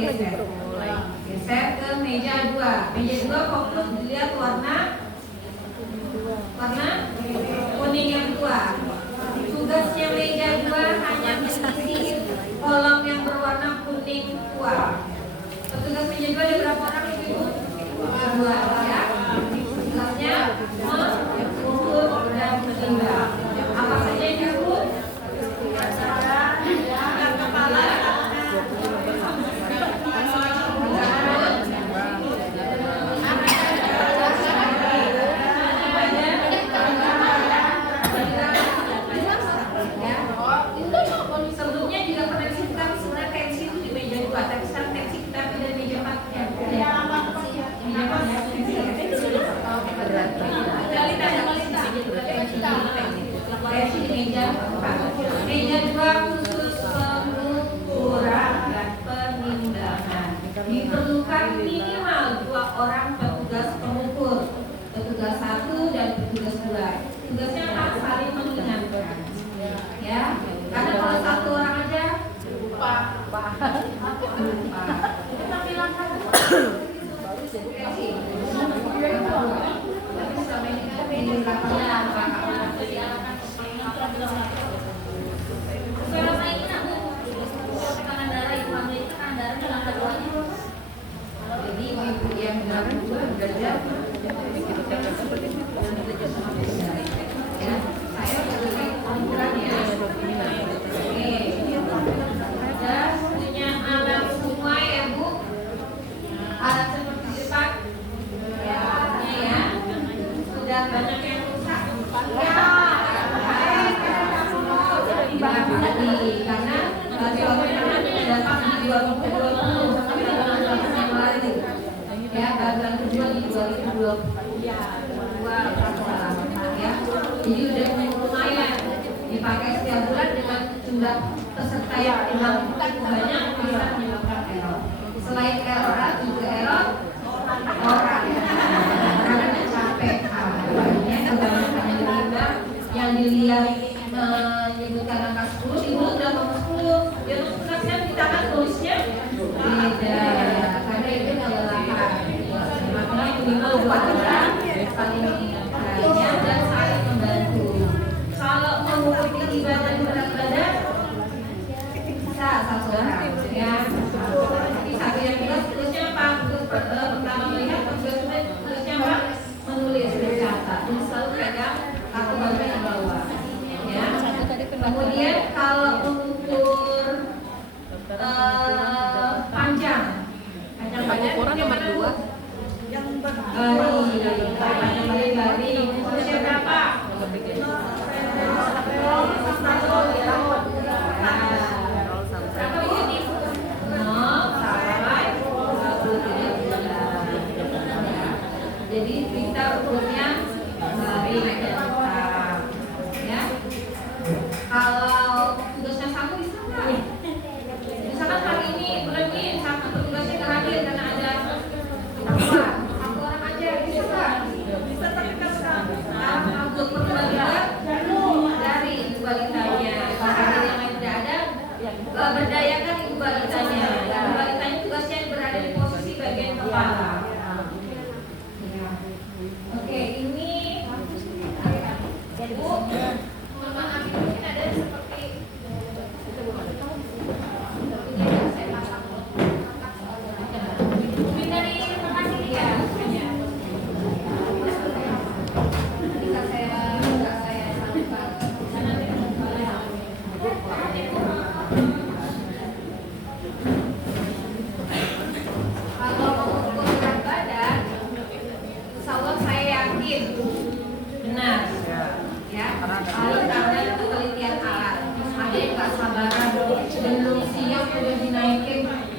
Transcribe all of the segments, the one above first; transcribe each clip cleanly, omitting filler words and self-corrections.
Geser ke meja 2. Meja 2 fokus dilihat warna kuning yang tua. Tugasnya meja 2 hanya mengisi kolom yang berwarna kuning tua. Petugas meja 2 ada berapa orang Ibu? 2 ya. Tugasnya mengukur dan menimbang. Apa saja yang diukur? Kepala, sebelumnya juga pernah disebutkan sebenarnya tensi itu di meja 2, tapi sekarang tensi kita pindah di meja 4 ya. Tensi di meja 4. Meja 2 khusus pengukuran dan penimbangan. Diperlukan minimal 2 orang petugas pengukur, petugas 1 dan petugas 2. Tugasnya harus saling mengingatkan. Ya, karena kalau 1 orang aja lupa. Kita bilang kan jadi ibu yang benar belajar saya ukuran ya. Sudah punya alat semua ya Bu, alat seperti cepat ya, sudah banyak yang rusak karena datang di 2020 ya, gagal kedua di 2020 ya, jadi udah lumayan dipakai setiap bulan dengan jumlah peserta yang banyak bisa menyebabkan error. Selain error juga error orang karena capek kebanyakan yang dilihat menyebutkan angka 10 di mulut udah nomor 10 dia tugasnya kita kan tulisnya beda karena itu kelelahan. Makanya minimal 2 orang saling mengingatkannya dan saling membantu. Kalau mengukur tinggi badan berat badan bisa 1 orang ya. Tapi satu yang tugasnya apa? Pertama melihat tugasnya apa? Menulis, mencatat. Jadi selalu pegang kartu bagian yang bawah. Ya. Kemudian kalau mengukur panjang ukuran nomor 2 yang bari usia berapa? Jadi kita ukurnya bari ya. Kalau tugasnya 1 bisa nggak? Misalkan hari ini bulan ini satu tugasnya nggak hadir karena ada satu orang aja, bisa nggak? Bisa, tapi kan untuk pembagian dari ibu balitanya. Kalau hari yang lain tidak ada, berdayakan ibu balitanya. Ibu balitanya tugasnya berada di posisi bagian kepala. Oke, ini Bu, memahami mungkin ada seperti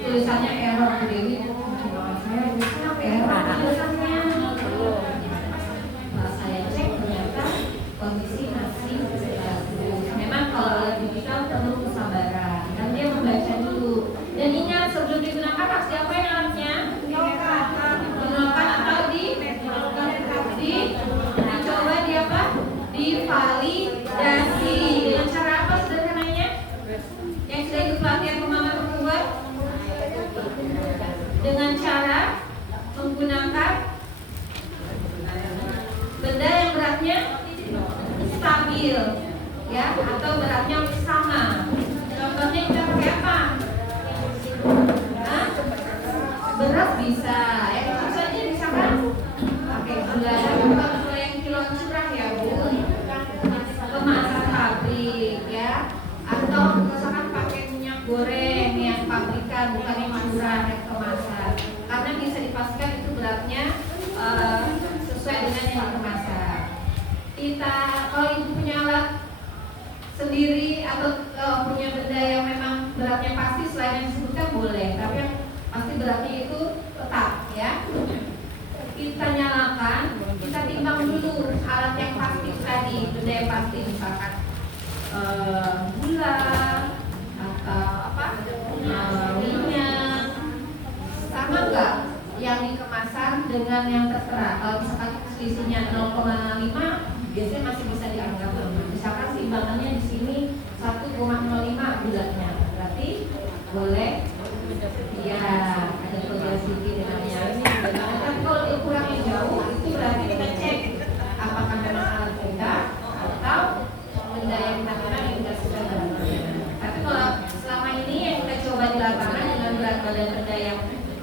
tulisannya error Dewi, saya bisa error tulisannya. Saya cek ternyata kondisi masih bagus. Memang kalau alat digital perlu kesabaran dan dia membaca dulu. Dan ingat sebelum digunakan harus diapain alatnya? Digunakan atau dicoba di apa? Divalidasi dengan cara apa sederhananya? Yang sudah ikut pelatihan pemahaman membuat ya, atau beratnya sama. Contohnya kita pakai apa? Nah, berat bisa, ya tentu saja bisa kan? Pakai gula, bukan gula yang kilo curah ya Bu, kemasan pabrik ya, atau misalkan pakai minyak goreng yang pabrikan, bukan yang curah yang kemasan, karena bisa dipastikan itu beratnya sesuai dengan yang kemasan. Kita kalau ibu punya alat sendiri atau punya benda yang memang beratnya pasti selain yang disebutkan boleh, tapi yang pasti beratnya itu tetap ya. Kita nyalakan, kita timbang dulu alat yang pasti tadi, benda yang pasti misalkan gula atau apa minyak, sama enggak yang di kemasan dengan yang tertera. Kalau misalkan selisihnya 0,5 biasanya masih bisa dianggap. Misalkan timbangannya di sini 1,05 gulanya, berarti boleh ya ada progresivity namanya. Tapi kalau ukurannya jauh itu berarti kita cek apakah memang alat kita atau benda yang kita kenal yang tidak sudah beratnya. Tapi kalau selama ini yang kita coba di lapangan dengan berat badan benda yang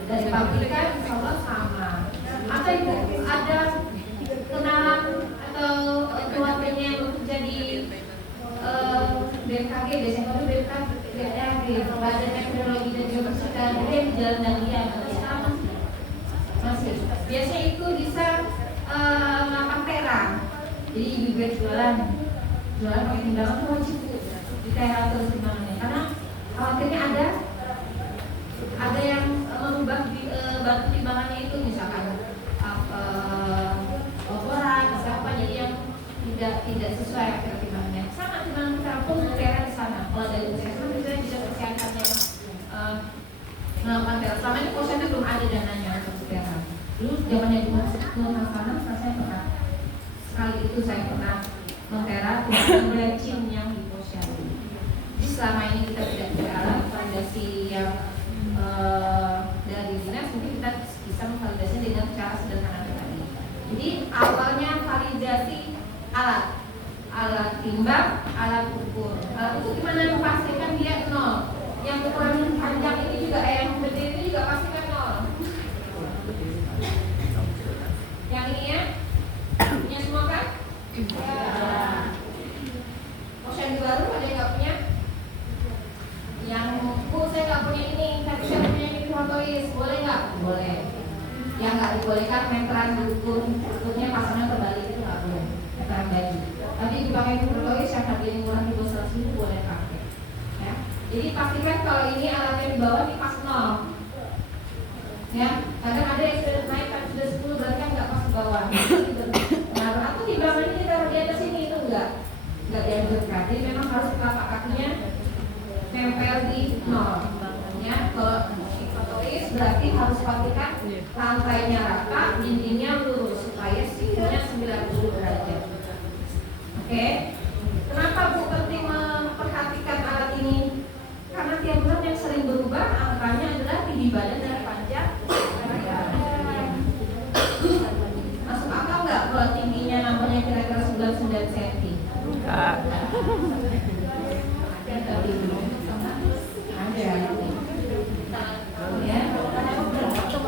dari pabrikan insya Allah sama. Atau ibu ada kenalan atau keluarganya yang bekerja di BMKG, biasanya kalau BMKG, Badan Meteorologi dan Geofisika, dia di Jalan Dahlia, masih. Biasanya itu bisa 8 tera. Jadi ibu jualan pakai timbangan wajib di tera terus timbangannya, karena khawatirnya ada yang merubah batu timbangannya itu, misalkan kotoran atau apa, jadi yang tidak sesuai akhirnya timbangannya. Sama timbangan kita pun tera di sana. Kalau dari puskesmas misalnya bisa persiapkan yang melakukan tera. Selama ini posyandu belum ada dananya untuk tera. Dulu zamannya di sana saya pernah sekali itu saya pernah mentera timbangan racin yang di posyandu. Jadi selama ini kita tidak ada alat validasi yang dari dinas, mungkin kita bisa memvalidasinya dengan cara sederhana tadi. Jadi awalnya validasi alat timbang, alat ukur. Alat ukur gimana memastikan dia 0. Yang ukuran panjang ini juga, yang gede ini juga pastikan 0. Yang ini ya, punya semua kan? Ya. Posyandu baru ada yang nggak punya? Yang Bu, saya nggak punya ini, tapi saya punya ini fotois, boleh nggak? Boleh. Yang nggak dibolehkan meteran ukurnya pasangan terbalik itu nggak boleh. Meteran baju. Tapi dipakai fotois yang harganya murah di bawah 100.000 boleh pakai. Ya. Jadi pastikan kalau ini alatnya di bawah ini pas 0. Ya, kadang ada yang sudah naik tapi sudah 10 berarti kan nggak pas ke bawah. Nah, atau timbangannya ditaruh di atas ini, itu nggak dianjurkan. Jadi memang harus telapak kakinya nempel di 0. Ya, kalau fotois berarti harus pastikan lantainya rata, dindingnya lurus supaya sikulnya 90 derajat. Oke. Kenapa Bu penting memperhatikan alat ini? Karena tiap bulan yang sering berubah angkanya adalah tinggi badan dan panjang badan. Masuk akal nggak kalau tingginya namanya kira-kira 99 cm? Enggak. Ya,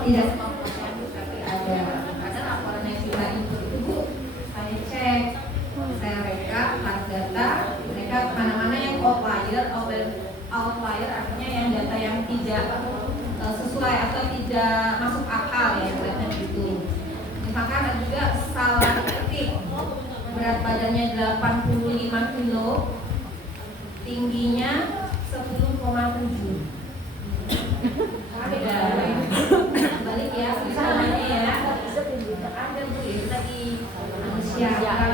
tidak semua posyandu tapi ada laporan yang sudah itu Bu, saya cek, saya rekap, data, mereka mana-mana yang outlier artinya yang data yang tidak sesuai atau tidak masuk akal ya, beratnya gitu. Misalkan ada juga salah ketik, berat badannya 85 kilo, tingginya 10,7. Ada balik ya, misalnya ya, ada Bu ya, tadi siapa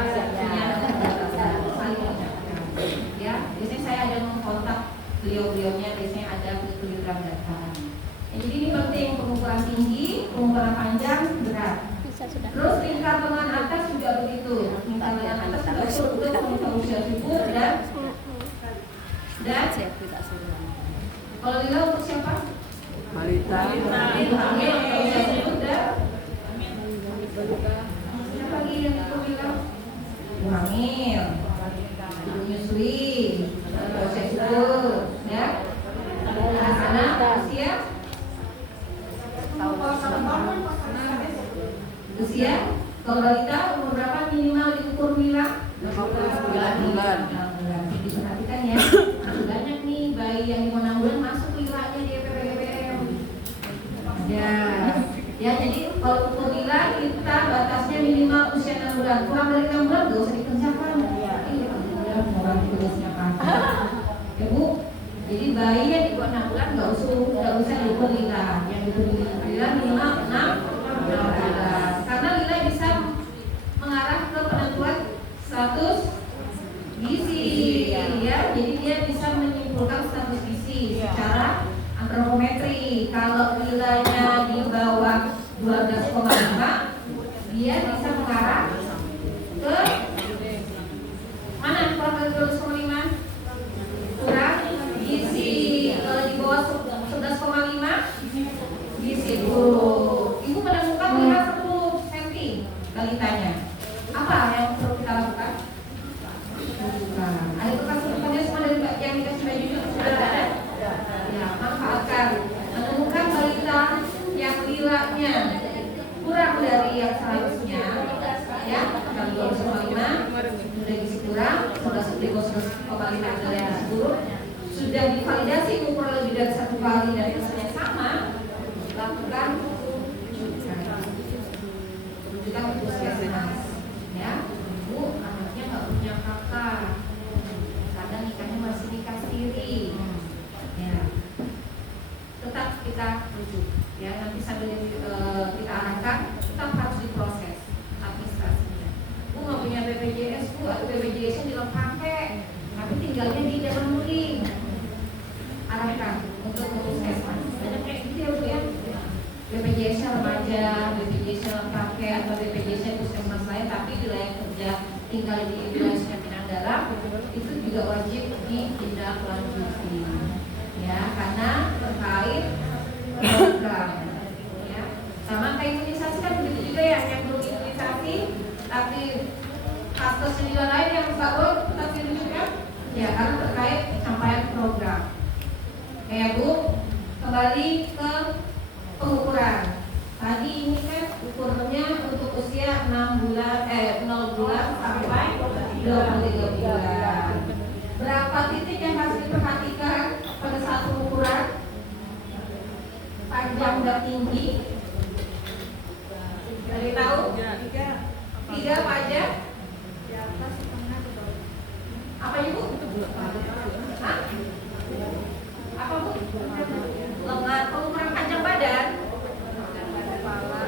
ya, biasanya saya ada mengkontak beliau-beliaunya, biasanya ada kilogram data. Ya, jadi ini penting, pengukuran tinggi, pengukuran panjang, berat. Terus lingkar lengan atas juga begitu, lingkar lengan atas juga untuk mengukur usia tubuh dan kalau Lila untuk siapa? Malita. Siapa lagi yang itu Lila? Hamil, menyusui Ya Bu, jadi bayi yang di bawah 6 bulan nggak usah diukur lila, yang diukur lila minimal 6 bulan. Karena lila bisa mengarah ke penentuan status gizi, ya. Jadi dia bisa menyimpulkan status gizi secara antropometri. Kalau nilainya di bawah 12,5, dia bisa mengarah ke mana? Kurang dari 12,5 kurang gizi. Kalau di bawah 11,5 gizi buruk. Ibu menemukan nilai 10 cm balitanya. Apa yang perlu kita lakukan? Ada bekas semuanya semua dari yang dikasih baju itu sudah ada? Ya, manfaatkan. Menemukan balita yang nilainya kurang dari yang seharusnya, ya, kalau 12,5 sudah gizi kurang, 11,5 adalah yang buruk, sudah divalidasi ukur lebih dari 1 kali dan hasilnya sama, lakukan rujukan ke puskesmas. Ya, ibu anaknya nggak punya kakak, kadang nikahnya masih nikah siri, ya, tetap kita rujuk, ya. Nanti sambil kita arahkan, tetap harus diproses administrasinya. Bu nggak punya BPJS, Bu, atau BPJS-nya belum pakai, tapi tinggalnya di dalam muring, arahkan untuk puskesmas. Banyak kayak gitu ya Bu ya. BPJS-nya remaja, BPJS-nya pakai, atau BPJS-nya puskesmas lain, tapi wilayah kerja tinggal di wilayah Pinanggalang, itu juga wajib ditindaklanjuti, ya, karena terkait program, ya. Sama kayak imunisasi kan begitu juga ya, yang belum imunisasi tapi kasus senior lain yang baru tetap dirujukan, ya, karena terkait pencapaian program. Kayak Bu, kembali ke pengukuran. Tadi ini kan ukurnya untuk usia 0 bulan sampai 23 bulan. Berapa titik yang harus diperhatikan pada saat pengukuran? Panjang dan tinggi. Dari tahu? 3 apa aja? Apa Ibu? Hah? Apa Bu? Lengan. Pengukuran panjang badan.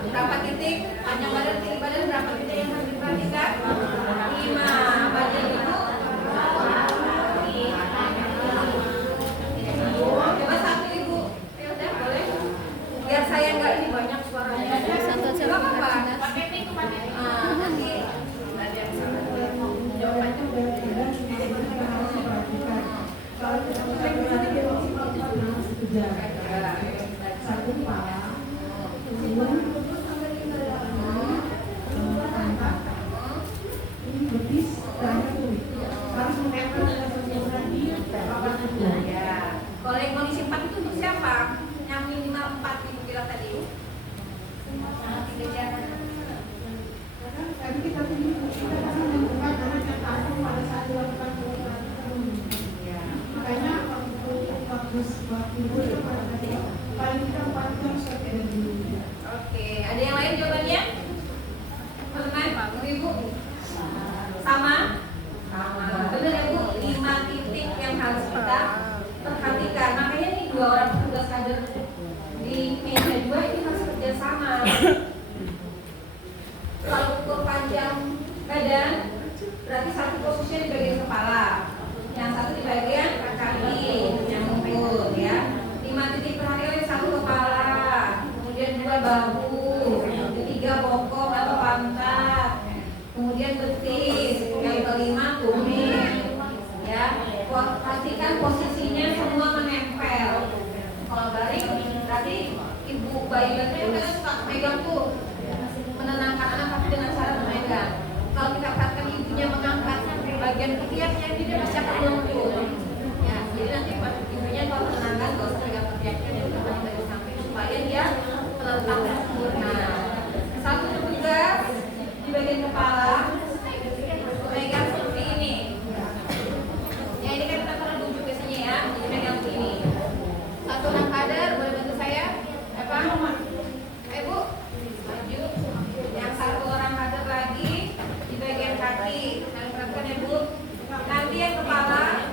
Berapa titik? Panjang badan, tinggi badan, berapa titik yang harus diperhatikan? 5. Apa aja Ibu? Coba satu Ibu. Ya udah boleh. Biar saya enggak ini banyak suaranya. Enggak apa-apa. Nanti jawabannya kalau kita satu kepala, ini betis dan kulit harus menempel dengan sempurna di papan tubuh. Kalau yang kondisi 4 itu untuk siapa? Yang minimal 4 Ibu bilang tadi. Tadi kita pernah menentukan anak yang tampil pada saat dilakukan pengukuran. Makanya waktu ibu itu paling kita 4 jam sampai dulu. Oke, ada yang lain jawabannya? Teman-teman, Ibu? Sama? Sama. Benar ya Bu, 5 titik yang harus kita perhatikan. Makanya nih 2 orang petugas kader di meja 2 ini harus kerjasama. Kalau ukur panjang badan, berarti satu posisinya di bagian kepala, yang satu di bagian kaki, yang ukur, ya. 5 titik perhatian, 1 kepala, kemudian 2 bahu, 3 bokong atau pantat, kemudian betis, yang kelima tumit, ya. Pastikan posisinya semua menempel. Kalau balik, berarti ibu bayi bayi kan suka megang tuh, menenangkan anak tapi dengan cara memegang. Kalau kita perhatikan ibunya mengangkat bagian ketiaknya, dia pasti akan melengkung. Ya, jadi nanti ibunya kalau menenangkan gak usah pegang ketiaknya dan tangannya dari samping supaya dia terletak sempurna. Satu tugas di bagian kepala, memegang seperti ini. Ya ini kan kita pernah bujuk biasanya ya, jadi megang begini. Satu anak kader, boleh bantu saya? Apa? Bu, maju. Yang satu orang kader lagi di bagian kaki. Kalian perhatikan ya Bu. Nanti yang kepala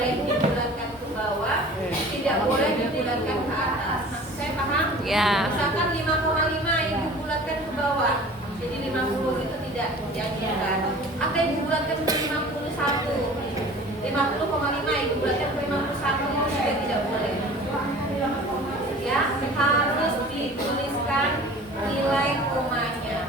boleh dibulatkan ke bawah, tidak boleh dibulatkan ke atas. Saya paham? Ya. Misalkan 5,5 yang dibulatkan ke bawah, jadi 50 itu tidak dianjurkan. Atau yang dibulatkan ke 51, 50,5 yang dibulatkan ke 51 itu juga tidak boleh. Ya, harus dituliskan nilai komanya.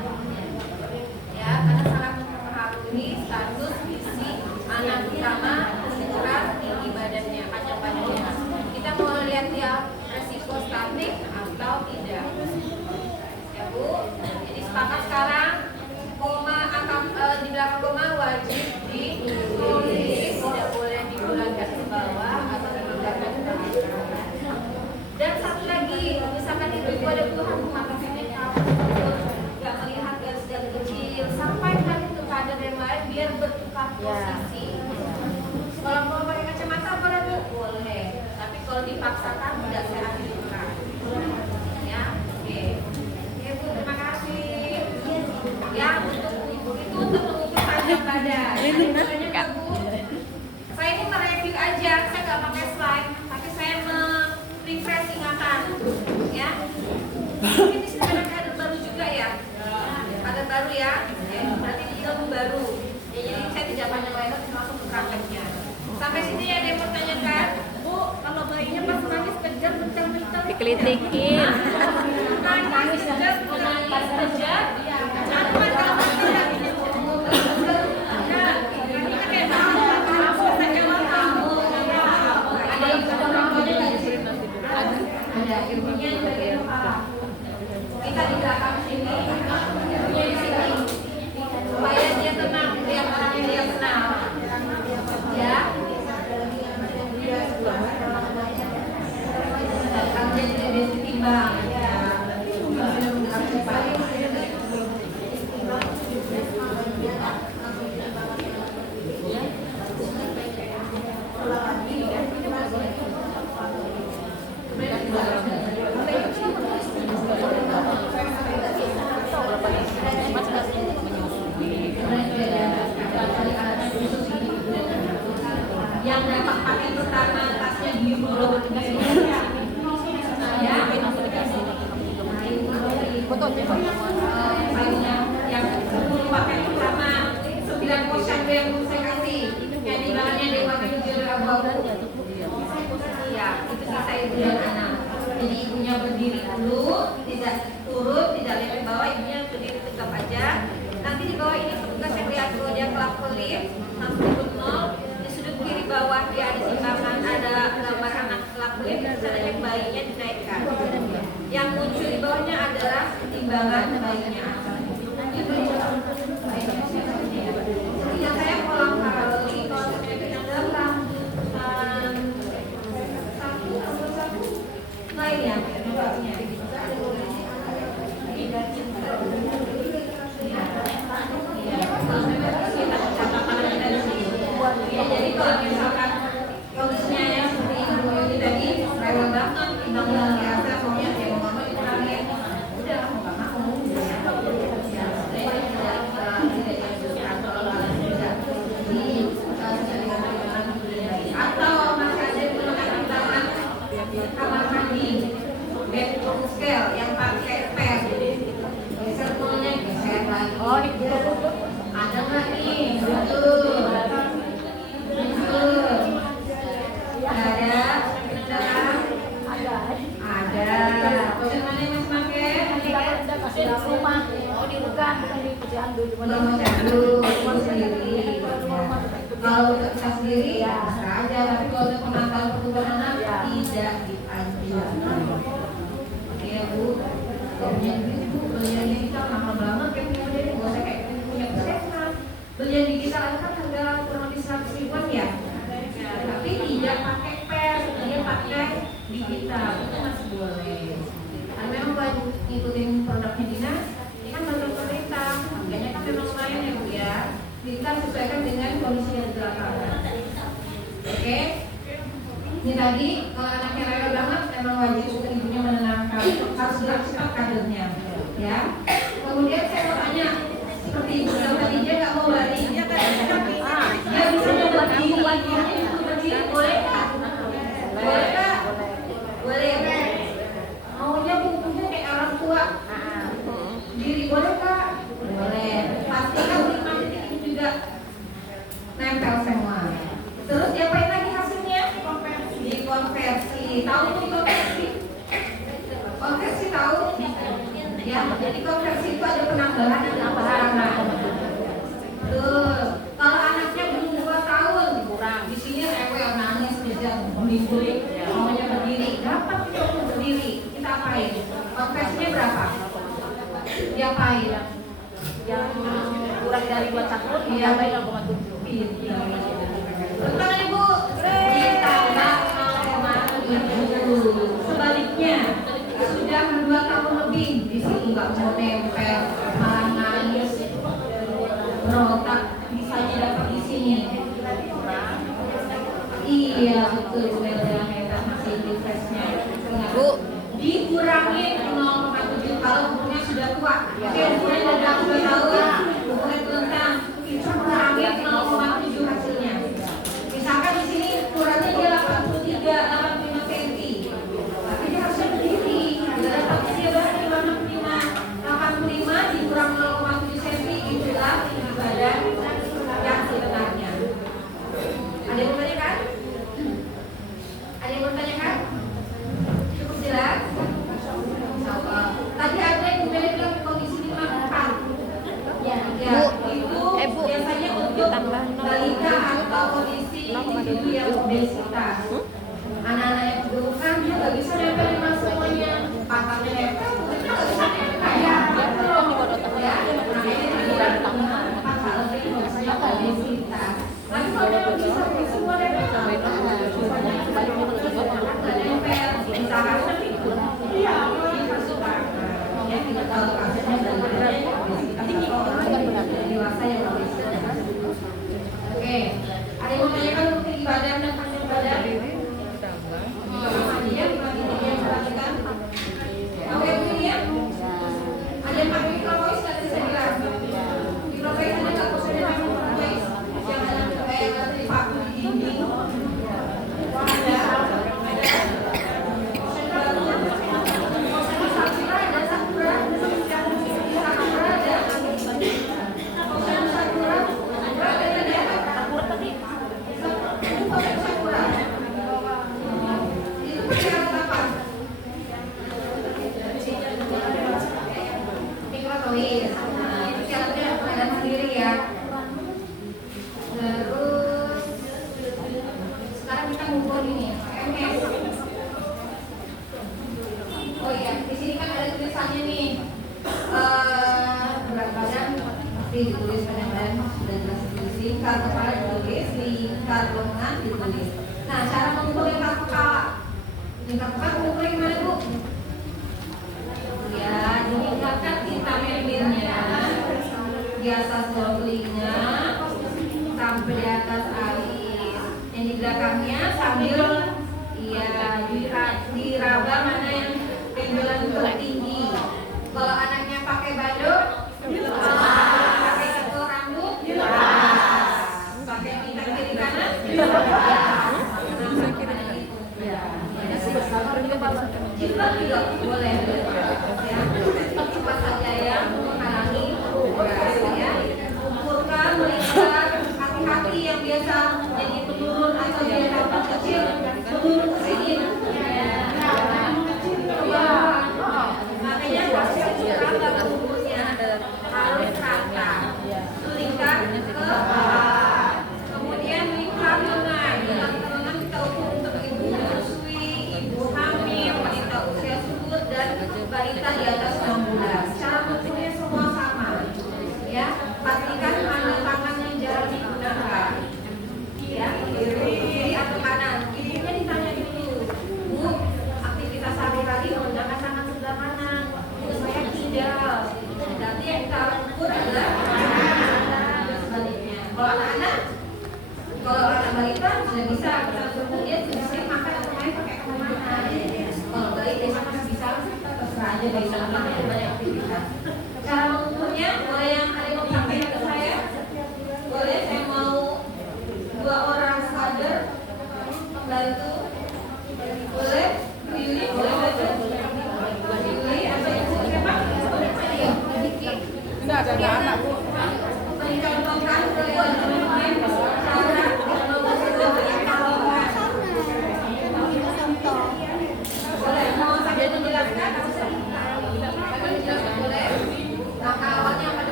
Ya, karena sangat mempengaruhi status visi anak utama, ukuran tinggi badannya, panjang badannya. Kita mau lihat ya resiko statik atau tidak. Ya Bu, jadi sepakat sekarang koma akan di belakang koma wajib ditulis, tidak boleh dibulatkan ke bawah atau dibulatkan ke atas. Dan satu lagi, misalkan ibu ada keluhan mata nggak melihat garis-garis kecil, sampaikan itu kader yang lain biar bertukar posisi. Kalau mau pakai kacamata boleh Bu? Boleh. Tapi kalau dipaksakan tidak saya anjurkan. Ya, oke. Oke Bu, terima kasih. Ya, untuk ibu itu untuk mengukur panjang badan. Makanya Bu, saya ini mereview aja, saya nggak pakai slide, tapi saya refresh ingatan. Ya. Ini sebenarnya ada baru juga ya. Ada baru ya. Berarti ini ilmu baru. Ya, jadi saya tidak panjang lebar, langsung ke prakteknya. Sampai sini ada yang mau tanyakan? Bu, kalau bayinya pas nangis kejar kencang-kencang Dikelitikin. nangis kejar kejar apa kalau ada ilmunya di bagian kepala. Kita di belakang sini, ilmunya di sini, supaya dia tenang, lihat orangnya dia tenang. Ya. Kamu jadi timbang. Yang dapat pakai pertama tasnya di Euro ya, foto yang pakai pertama 9% yang saya kasih yang di belakangnya Dewa Tujuh Abu-abu. Ya, itu sisa ibu dan anak. Jadi ibunya berdiri dulu, tidak turun, tidak lihat ke bawah, ibunya berdiri tegap aja. Nanti di bawah ini petugas yang lihat kalau dia kelap-kelip, langsung ikut nol. Di sudut kiri bawah dia ada timbangan, ada gambar anak kelap-kelip, caranya bayinya dinaikkan. Yang muncul di bawahnya adalah timbangan bayinya. Tidak saya kolam kali, kalau saya dalam satu lain ya, jadi kalau misalkan kondisinya yang seperti ini tadi rewel banget, timbang biasa, maunya kayak mau dikurangin, udah nggak mau. Atau masih ada menggunakan tangan kamar mandi, bed scale yang pakai pen, geser pulnya geser lagi. Oh itu ada nggak nih? Betul. Kalau untuk kita sendiri ya bisa aja, tapi kalau untuk penangkal pertumbuhan anak tidak dianjurkan. Oke ya Bu, kalau punya duit Bu, belian digital mahal banget kayak punya model, nggak usah kayak punya puskesmas. Belian digital itu kan harga kurang lebih 100 ribuan ya, tapi tidak pakai pers, dia pakai digital, itu masih boleh. Karena memang buat ngikutin produknya dinas, ini kan bantuan pemerintah, harganya kan memang lumayan ya Bu ya. Kita sesuaikan dengan kondisi yang di lapangan. Oke. Ini tadi kalau anaknya rewel banget, memang wajib untuk ibunya menenangkan. Harus gerak cepat kadernya, ya. Kemudian saya mau tanya, seperti ibu yang tadi dia nggak mau lari, dia bisa berdiri, berdiri boleh tahu tuh konversi? Konversi tahu? Ya, jadi konversi itu ada penambahan dan pengurangan. Tuh, kalau anaknya belum 2 tahun, kurang. Di sini rewel nangis kejar guling-guling, maunya berdiri. Dapat kita untuk berdiri, kita apain? Konversinya berapa? Diapain? Yang kurang dari 2 tahun, diapain 0,7. Iya. Betul Ibu. Ditambah 0,7. Sebaliknya, sudah 2 tahun lebih di situ nggak mau nempel, malah nangis, berontak, bisanya dapat di sini. Iya betul, sudah masih di flashnya. Bu, dikurangi 0,7 kalau umurnya sudah tua. Oke, umurnya sudah 2 tahun, umurnya tentang kurangi 0,7 hasilnya. Misalkan di sini ukurannya dia 85 cm, tapi dia harusnya berdiri. Dapat usia berapa? 85 dikurang 0,7 cm, itulah badan yang sebenarnya. Ada yang bertanyakan? Ada yang bertanyakan? Cukup jelas? Tadi ada yang bilang kondisi 54. Ya, itu biasanya untuk balita atau kondisi individu yang obesitas. Anak-anak yang kedudukan dia nggak bisa nempel semuanya, pantatnya nempel, kulitnya nggak bisa nempel. Ya, betul. Ya, nah ini juga pakar lebih biasanya obesitas. Tapi kalau dia bisa semua nempel, nggak nempel. Misalkan itu, iya, kita suka. Ya, kita tahu kasusnya dari obesitas atau dewasa yang obesitas. Oke, ada yang mau tanyakan untuk tinggi badan dan panjang badan? Dia perhatikan. Oke, begini ya. Ada yang pakai microvoice nggak bisa jelas? Microvoice ada nggak? Maksudnya pakai microvoice yang ada kayak di paku di dinding. Ada. Ditulis penyampaian dan ditulis kepala ditulis lingkar lengan ditulis. Nah, cara mengukur lingkar kepala mengukur gimana Bu? Ya, ditingkatkan tinta memirnya di atas telinga sampai di atas alis. Yang di belakangnya sambil diraba mana yang tembelan tertinggi. Kalau anaknya pakai badut, pakai minta kiri kanan, jilbab juga boleh, ya. Cepat saja ya, menghalangi tugas ya. Ukurkan, melihat hati-hati yang biasa jadi menurun atau dia dapat kecil, menurun ke sini. Makanya hasil rata umurnya harus rata. Lingkar ke bawah. Kemudian lingkar lengan. Lengan kita ukur untuk ibu menyusui, ibu hamil, wanita usia subur dan balita di atas 6 bulan. Cara mengukurnya semua sama. Ya, pastikan mana tangan yang jarang digunakan. Ya, kiri atau kanan. Kirinya ditanya dulu. Bu, aktivitas sehari-hari menggunakan tangan sebelah mana? Bu, saya tidak. Nanti yang kita ukur adalah kalau anak-anak, kalau anak balita sudah bisa kita suruh dia sudah makan atau main pakai kemana. Kalau balita masih bisa, terserah aja bisa makan banyak aktivitas. Cara mengukurnya boleh yang ada yang mau sampaikan ke saya? Boleh, saya mau 2 orang kader membantu. Boleh, pilih, boleh baca. Pilih atau ibu siapa? Enggak ada anak Bu. Mencontohkan kewajiban cara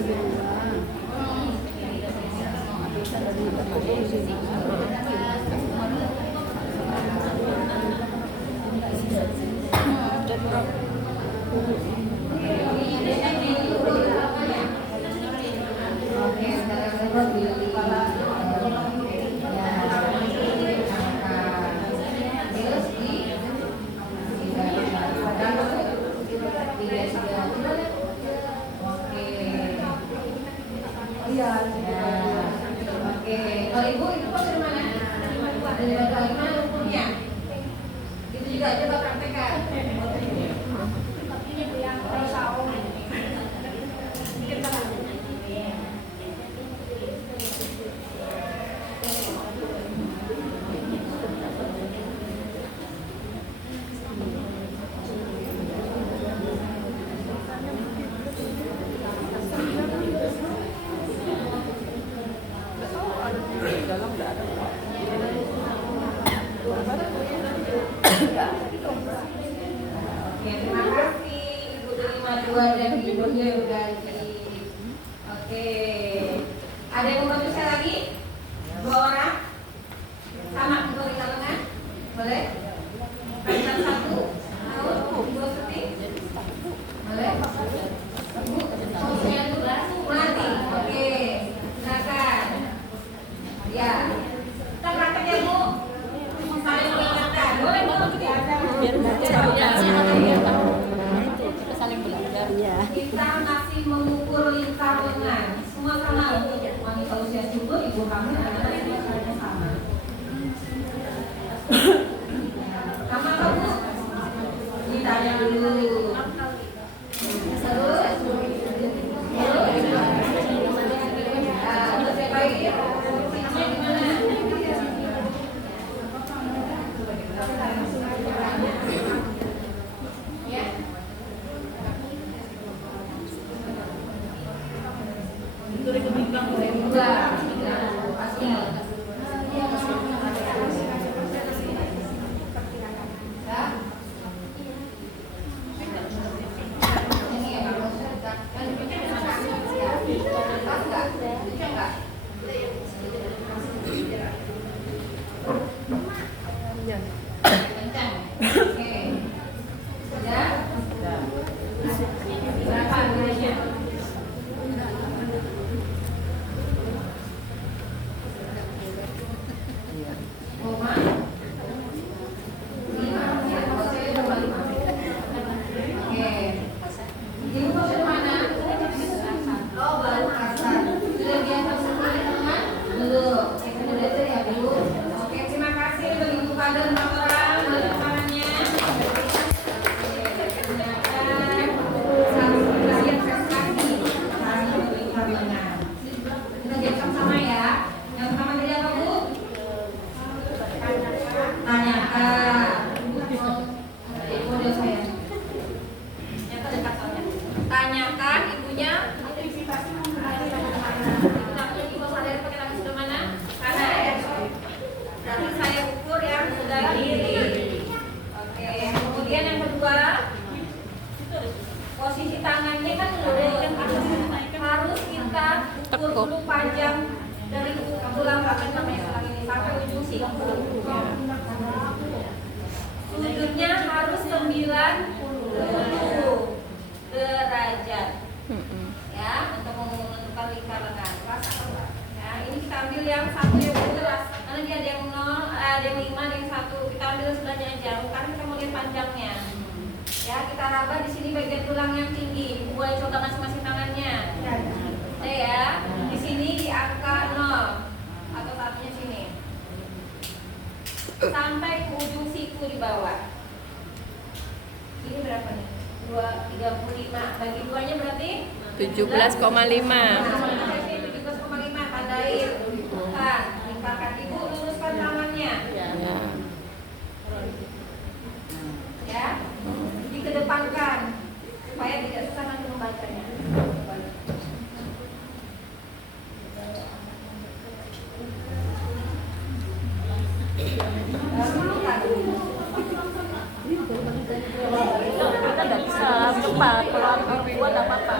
bagi dua. Oke, kalau ibu itu kok dari mana? Dari mana ukurnya? Itu juga coba praktekkan. Oke, terima kasih Ibu terima dua dan Ibu udah di. Oke, ada yang mau bantu saya lagi? 2 orang? Sama Ibu di kalangan? Boleh? Kalian 1? Mau? 2 setting? Boleh? Ibu, maksudnya dulu mati. Oke, silakan. Ya, kita praktek ya Bu. Saling mengingatkan. Boleh Bu? Biar belajar. Kita saling belajar. Kita masih mengukur lingkar lengan. Semua sama untuk wanita usia subur, ibu hamil, anak-anak itu semuanya sama. Sama apa Bu? Ditanya dulu. Terus yang baik ya? Fungsinya gimana? Ya. Kencang. Oke. Sudah? Berapa durasinya? Koma 5. Ya, kalau saya coba 5. Oke. Ibu mau dari mana? Oh, baru kasar. Sudah biasa sekali teman? Belum. Kita belajar ya Bu. Oke, terima kasih bagi Ibu pada laporan tangannya. Gunakan kalian prestasi hari lingkar lengan. Kita jawab sama-sama ya. Yang pertama tadi apa Bu? Tanyakan. Model saya. Nyata dekat soalnya. Tanyakan ibunya aktivitas ibu sadar pakai tangan sebelah mana? Kanan ya. Nanti saya ukur yang sebelah kiri. Oke. Kemudian yang kedua, posisi tangannya kan harus kita ukur dulu panjang dari tulang belakang namanya tulang ini sampai ujung siku. Sudutnya harus 90 derajat. Ya, untuk menentukan lingkar lengan. Ya, ini kita ambil yang satu yang jelas. Karena dia ada yang 0, ada yang 5, ada yang 1. Kita ambil sebelahnya aja, karena kita mau lihat panjangnya. Ya, kita raba di sini bagian tulang yang tinggi. Boleh coba masing-masing tangannya. Ya, di sini di angka 0 atau satunya sini. Sampai ke ujung siku di bawah. Ini berapa nih? 35. Bagi duanya berarti 17,5. 17,5 tandain. Kan, lingkarkan ibu, luruskan tangannya. Ya. Dikedepankan supaya tidak susah nanti membacanya. Kita tidak bisa cepat, kalau buat apa-apa.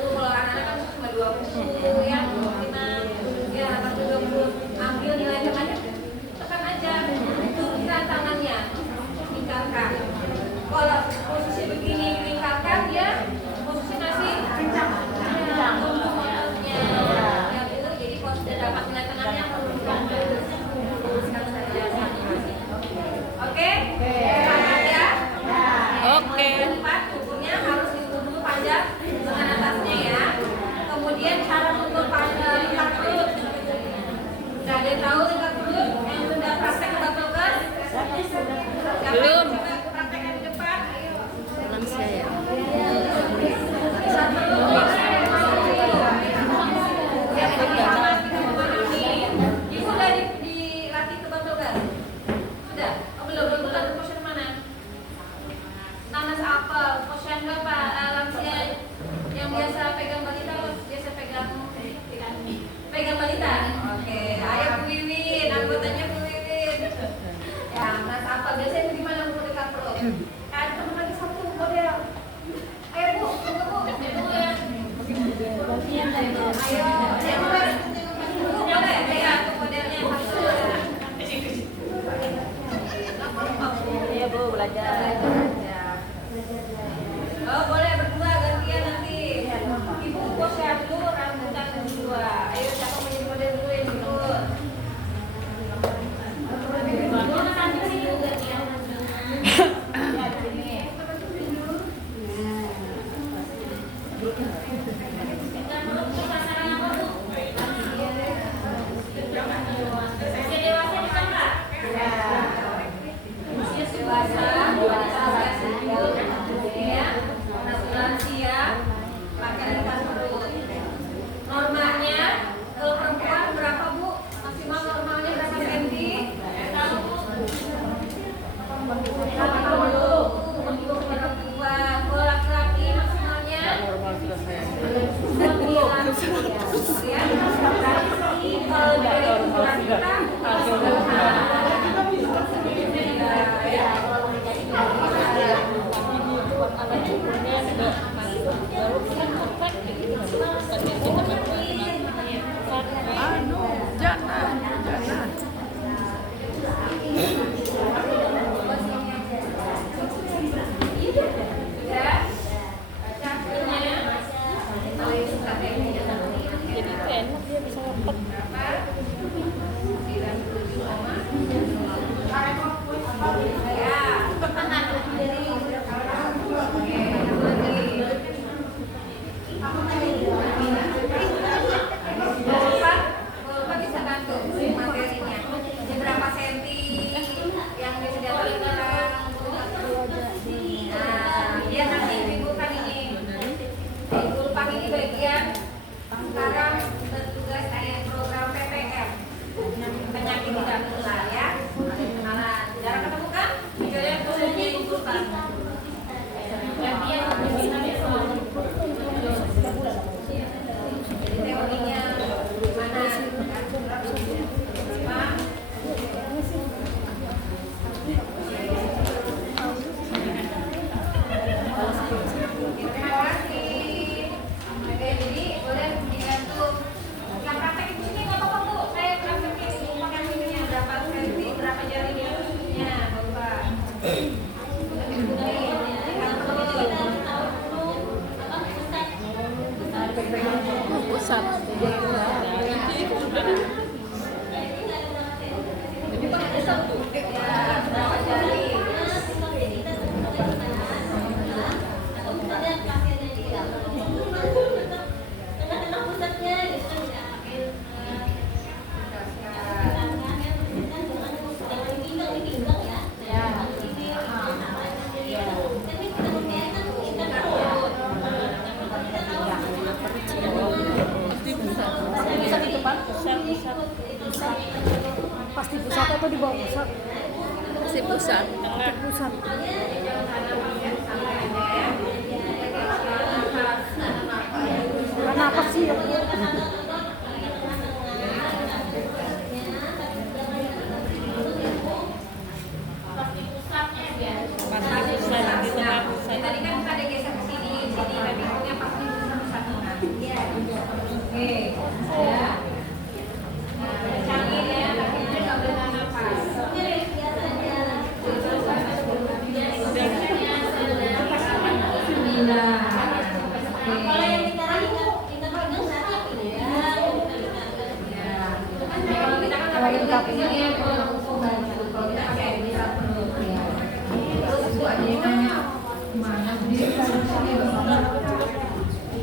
dulu kalau anak-anak kan cuma 20 ya, 25 ya, atau 20. Ambil nilai tengahnya, tekan aja, turunkan tangannya, tinggalkan. Kalau posisi begini tinggalkan dia, posisi masih kencang, untuk motornya. Ya itu, jadi kalau sudah dapat nilai tengahnya, teruskan saja. Oke? Sepakat ya? Oke. Yang keempat, kukunya harus ditutup dulu panjang dengan atasnya ya. Kemudian cara tutup panjang lipat perut. Udah ada yang tahu lipat perut? Yang sudah praktek bubble gun? Belum. Praktekkan di depan. Ayo. Belum saya. Lipat perut. Yang ibu udah dilatih ke bubble gun? Sudah? Oh, belum tahu posisi mana? Nanas apel, posyandu Pak, lansia yang biasa pegang balita, biasa pegang balita. Oke, ayo Bu Wiwin, anggotanya Bu Wiwin. Ya, nanas apel biasanya itu gimana Bu dekat perut? Ada teman lagi satu model. Ayo Bu, tunggu ya. Ayo, yang boleh ya, itu modelnya satu. Iya Bu, belajar. Oh boleh berdua gantian nanti. Ibu posyandu rambutan berdua. Ayo siapa mau jadi model dulu yang dulu. Normanya kalau perempuan berapa Bu? Maksimal normalnya berapa senti? Kalau laki-laki maksimalnya Normal sudah saya. 9 ya. Kalau dari ukuran kita Jadi itu enak, dia bisa ngepet. Bapak bisa bantu materinya. Berapa senti yang disediakan orang? Nah, dia nanti menimbulkan ini. Gulpang ini bagian sekarang bertugas kayak program PPM, penyakit tidak menular ya. Kenalan, jarang ketemu kan? Videonya di Gulpang. Dan dia bisa besok. Jadi teorinya gimana? Pak? Terima kasih. Oke, jadi boleh dibantu. Yang praktek di sini nggak apa-apa Bu. Saya praktekin pakai minumnya berapa senti, berapa jarinya, Bapak. Pusat. Ya, berapa jari? Pasti pusat atau di bawah pusat? Si pusat. Pusat. Karena apa sih? Tadi kan kita ada geser ke sini, tapi pokoknya pasti pusat. Oke, ya. Nah, kencangin ya, kakinya nggak boleh tahan nafas.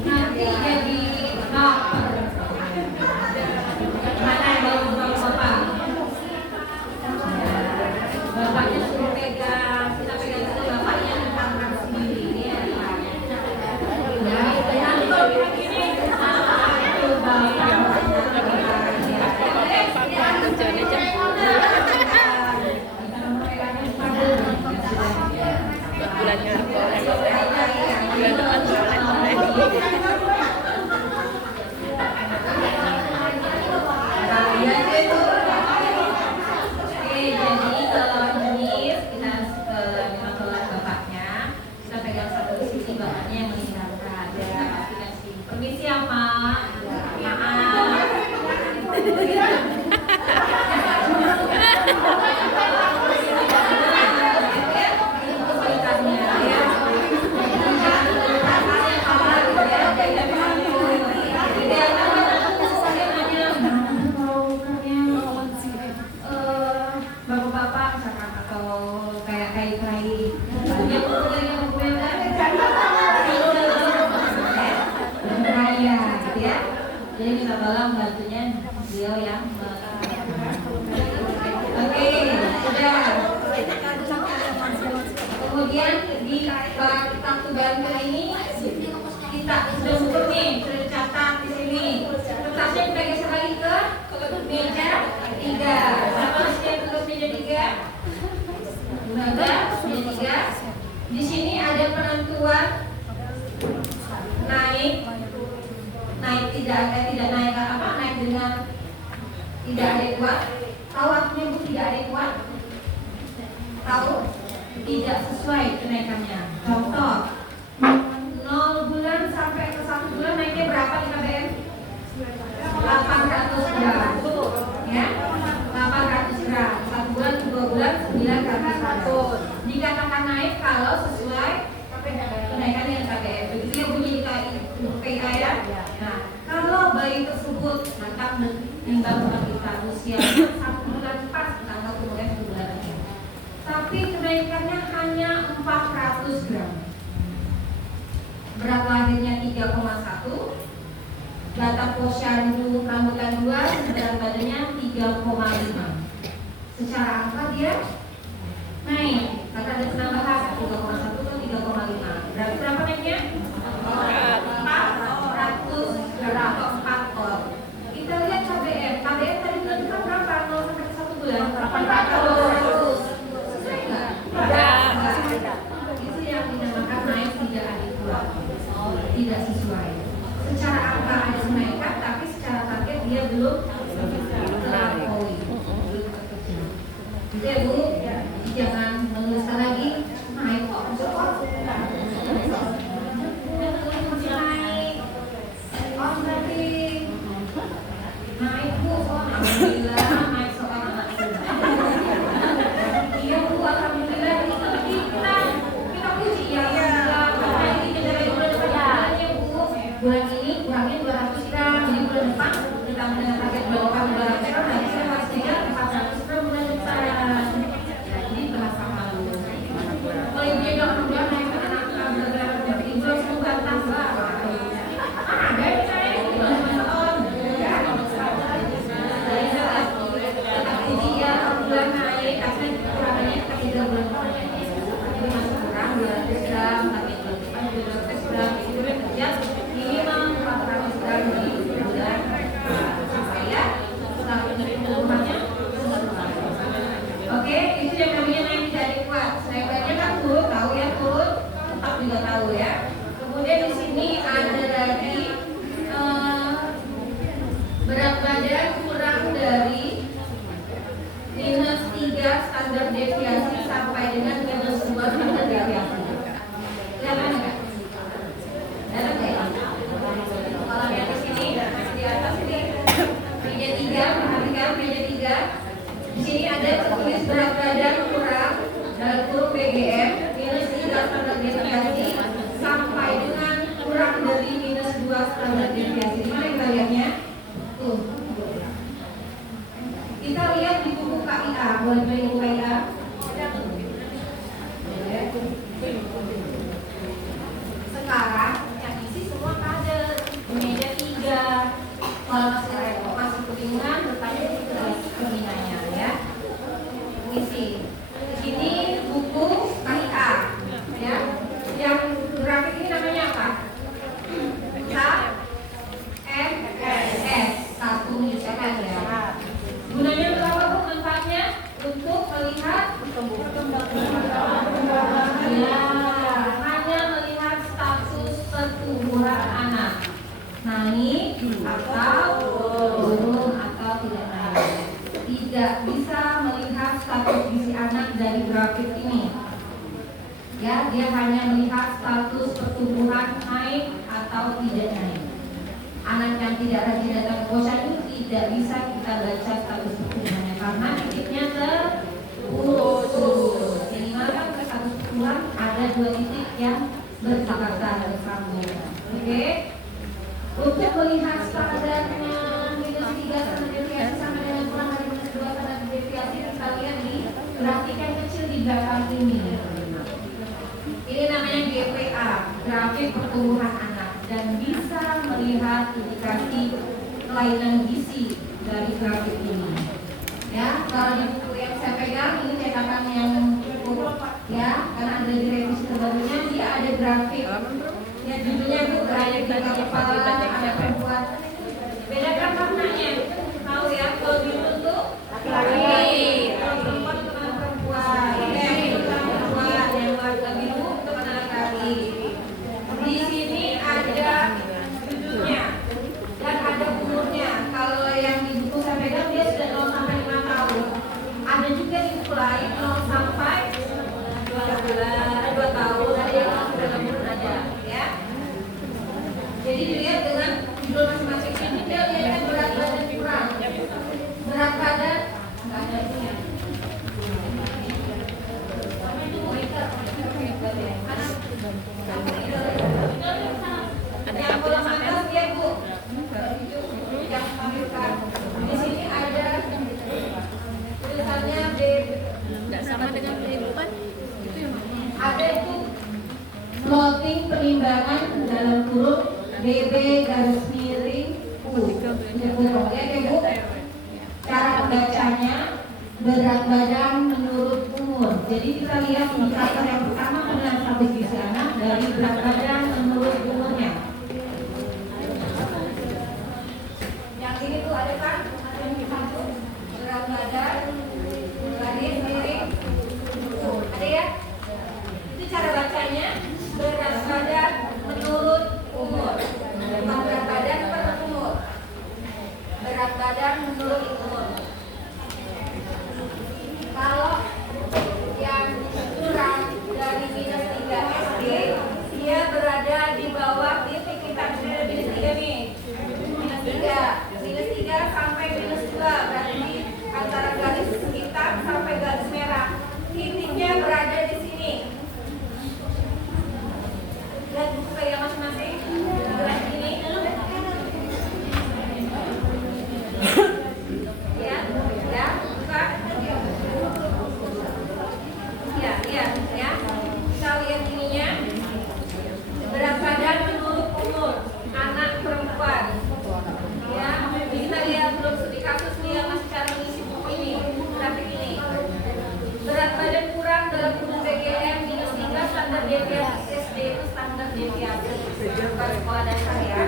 Nanti jadi lapar. Mana yang bawa bapak? Bapaknya suruh pegang, kita pegang itu bapaknya angkat sendiri. Ya, ngantuk begini. Itu bapak. Tujuannya jam bulan ini boleh. Bulan depan boleh. Oke, jadi kalau jenis kita memang keluar bapaknya, kita pegang satu di sisi bapaknya yang meninggalkan. Kita pastikan sih. Permisi ya Pak. Maaf. Bapak-bapak misalkan atau kayak kai-kai dia beraya gitu ya. Jadi minta tolong bantunya beliau yang oke, sudah. Kemudian di kartu bantu ini kita sudah ukur nih, sudah dicatat di sini. Kertasnya dipegang lagi ke meja 3. Apa hasilnya tugas meja 3? 15, meja 3. Di sini ada penentuan naik tidak naik apa? Naik dengan tidak adekuat. Tahu artinya Bu tidak adekuat? Tahu? Tidak sesuai kenaikannya. Contoh 0 bulan sampai ke 1 bulan naiknya berapa di KBM? 800 gram. Ya, 800 gram. 1 bulan, 2 bulan, 900 gram. Dikatakan naik kalau sesuai kenaikan yang KBM. Begitu ya bunyi di PIA ya. Nah, kalau bayi tersebut mantap meninggal kita usia 1 bulan pas tanggal kemudian 1 bulan lagi. Tapi kenaikannya hanya 400 gram. Berat lahirnya 3,1. Data posyandu rambutan 2, berat badannya 3,5. Secara angka dia naik. Kata ada penambahan 3,1 ke 3,5. Berarti berapa naiknya? 400 gram atau 4 ton. Kita lihat KBM. KBM tadi menentukan berapa? 0 sampai 1 bulan. 400. Sesuai nggak? Enggak. Itu yang dinamakan naik tidak adekuat. Tidak sesuai. Secara angka ada kenaikan, tapi secara target dia belum terlampaui. Jadi ya Bu, jangan menuliskan lagi naik kok, naik. Oh berarti naik Bu, alhamdulillah naik soal anak. Iya Bu, alhamdulillah kita puji ya. Bulan ini kurangnya 200 gram, jadi bulan depan ditambah dengan target bulan depan 200 gram, nanti saya pastinya 400 gram bulan depan. Ya, ini bahasa malu. Kalau ibunya udah naik ke anak berat dari ibu langsung bantah Mbak. Ada yang naik di bawah 5 tahun. Ya. Jadi saya tetap puji ya, bulan naik, tapi kurangannya kita 3 bulan depan. Jadi masih kurang 200 gram, tapi bulan depan 200 gram. Itu kerja minimal 400 gram di bulan ya. ya. Di sini ada tertulis berat badan kurang dalam kurung BGM minus 3 standar deviasi sampai dengan kurang dari minus 2 standar deviasi. Di mana kita lihatnya? Tuh. Kita lihat di buku KIA, boleh beli buku KIA? Sekarang yang isi semua kader, meja 3. Kalau masih repot, masih kebingungan, bertanya di kelas pembinanya ya. Isi. Di sini buku KIA, ya. Yang grafik ini namanya apa? KMS 1 milisekund ya. Gunanya berapa Bu manfaatnya? Untuk melihat ya, hanya melihat status pertumbuhan anak, naik atau turun atau tidak naik. Tidak bisa melihat status gizi anak dari grafik ini. Ya, dia hanya melihat status pertumbuhan naik atau tidak naik. Anak yang tidak rajin datang ke posyandu tidak bisa kita baca status pertumbuhannya karena titiknya terputus. Minimal kan ke status pertumbuhan ada 2 titik yang berdekatan bersambung. Oke. Untuk melihat standarnya minus 3 standar deviasi sama dengan kurang dari minus 2 standar deviasi, kita lihat di grafik yang kecil di belakang ini. Ini namanya GPA, grafik pertumbuhan anak, dan bisa melihat indikasi kelainan gizi dari grafik ini. Ya, kalau di buku yang saya pegang ini cetakan yang cukup ya, karena ada di revisi terbarunya dia ada grafik. Ya, judulnya Bu, grafik tiga kepala anak perempuan. Bedakan warnanya, tahu ya? Kalau biru tuh laki-laki, kalau perempuan itu anak perempuan. Yang perempuan, yang warna biru itu anak laki-laki. Di sini ada judulnya dan ada umurnya. Kalau yang di buku saya pegang dia sudah 0 sampai 5 tahun. Ada juga di buku lain 0 sampai 2 tahun. Ada yang 0 sampai 6 bulan ada, ya. Jadi dilihat dengan judul masing-masing. Ini dia lihat berat badan kurang. Berat badan nggak ada itunya. Yang bola atas ya Bu. Yang pamerkan. Di sini ada tulisannya B. Tidak sama dengan kehidupan. Itu yang Ada itu floating penimbangan dalam kurung BB garis miring U. Ya Bu. Cara membacanya berat badan menurut umur. Jadi kita lihat indikator yang pertama adalah status gizi anak dari berat badan menurut umurnya. Yang ini tuh ada kan? Ada yang satu berat badan garis miring U. Ada ya? Itu cara bacanya berat badan menurut umur. Bukan berat badan per umur. Berat badan menurut umur. Kalau yang kurang dari minus 3 SD, dia berada di bawah titik kita ada minus 3 nih. Minus 3 sampai minus 2 berarti antara garis hitam sampai garis merah. Titiknya berada di sini. Lihat buku pegang masing-masing. Lihat ini. Ya, ya, buka. Ya. Kita lihat ininya. Berat badan menurut umur anak perempuan. Ya, kita lihat belum studi kasus dia masih cara mengisi buku ini, grafik ini. Berat badan kurang dalam kurung BGM minus 3 standar deviasi SD itu standar deviasi. Bukan sekolah dasar ya.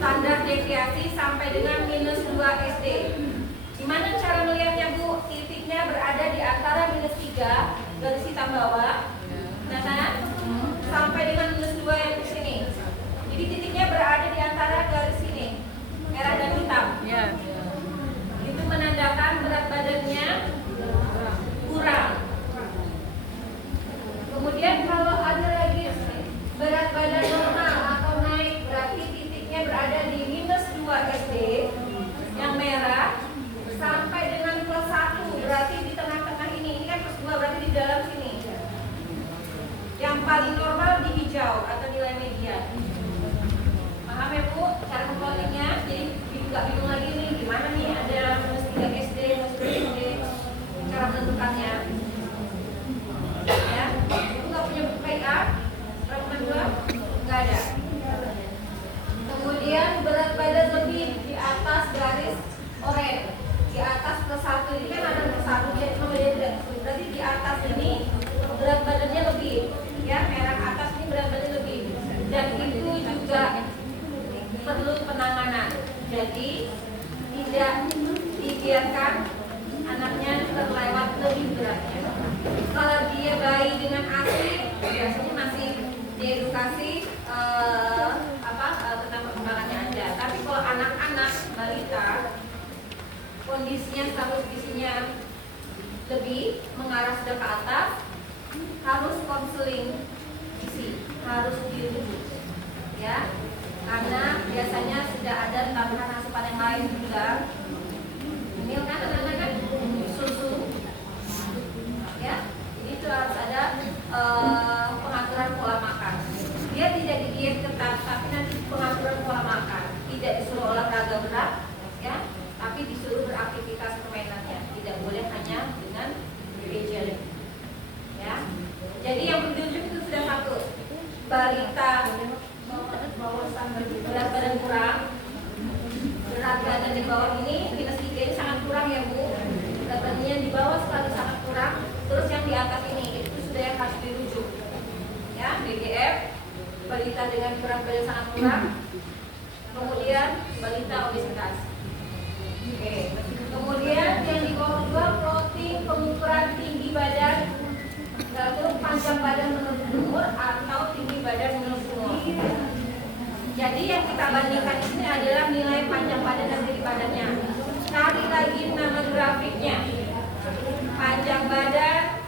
Standar deviasi sampai dengan minus 2 SD. Gimana cara melihatnya Bu? Titiknya berada di antara minus 3 garis hitam bawah, nah kan? Sampai dengan minus 2 yang di sini. Jadi titiknya berada di antara garis ini, merah dan hitam. Ya. Itu menandakan berat badannya kurang. Kemudian kalau ada lagi berat badan normal atau naik, berarti titiknya berada di minus 2 SD yang merah sampai dengan plus hijau atau nilai median. Paham ya Bu cara memplottingnya? Jadi Ibu nggak bingung lagi nih gimana nih ada minus 3 SD, minus 2 SD, cara menentukannya. Ya, Ibu nggak punya buku PA, relevan 2? Nggak ada. Kemudian berat badan lebih di atas garis oranye, di atas +1 ini kan ada +1 jadi sama dia tidak, berarti di atas ini berat badannya lebih, ya merah atas ini berat badan lebih, dan itu juga perlu penanganan. Jadi tidak dibiarkan anaknya terlewat lebih beratnya. Kalau dia bayi dengan ASI, biasanya masih diedukasi tentang perkembangannya aja. Tapi kalau anak-anak balita kondisinya status gizinya lebih mengarah sudah ke atas, harus konseling gizi, harus dirujuk, ya. Karena biasanya sudah ada tambahan asupan yang lain juga. Ini kan anak-anak susu, ya. Jadi itu harus ada pengaturan pola makan. Dia tidak didiet ketat, tapi nanti pengaturan pola makan. Tidak disuruh olahraga berat, ya, tapi disuruh beraktivitas permainannya. Tidak boleh hanya dengan gadget, ya. Jadi yang dirujuk itu sudah satu, balita berat badan kurang, berat badan di bawah ini minus 3 ini sangat kurang ya Bu. Berat badannya di bawah selalu sangat kurang. Terus yang di atas ini itu sudah yang harus dirujuk, ya, BGF, balita dengan berat badan sangat kurang, kemudian balita obesitas. Oke. Kemudian yang di bawah 2 plotting pengukuran tinggi badan, panjang badan menurut umur atau tinggi badan menurut umur. Jadi yang kita bandingkan di sini adalah nilai panjang badan dan tinggi badannya. Cari lagi nama grafiknya. Panjang badan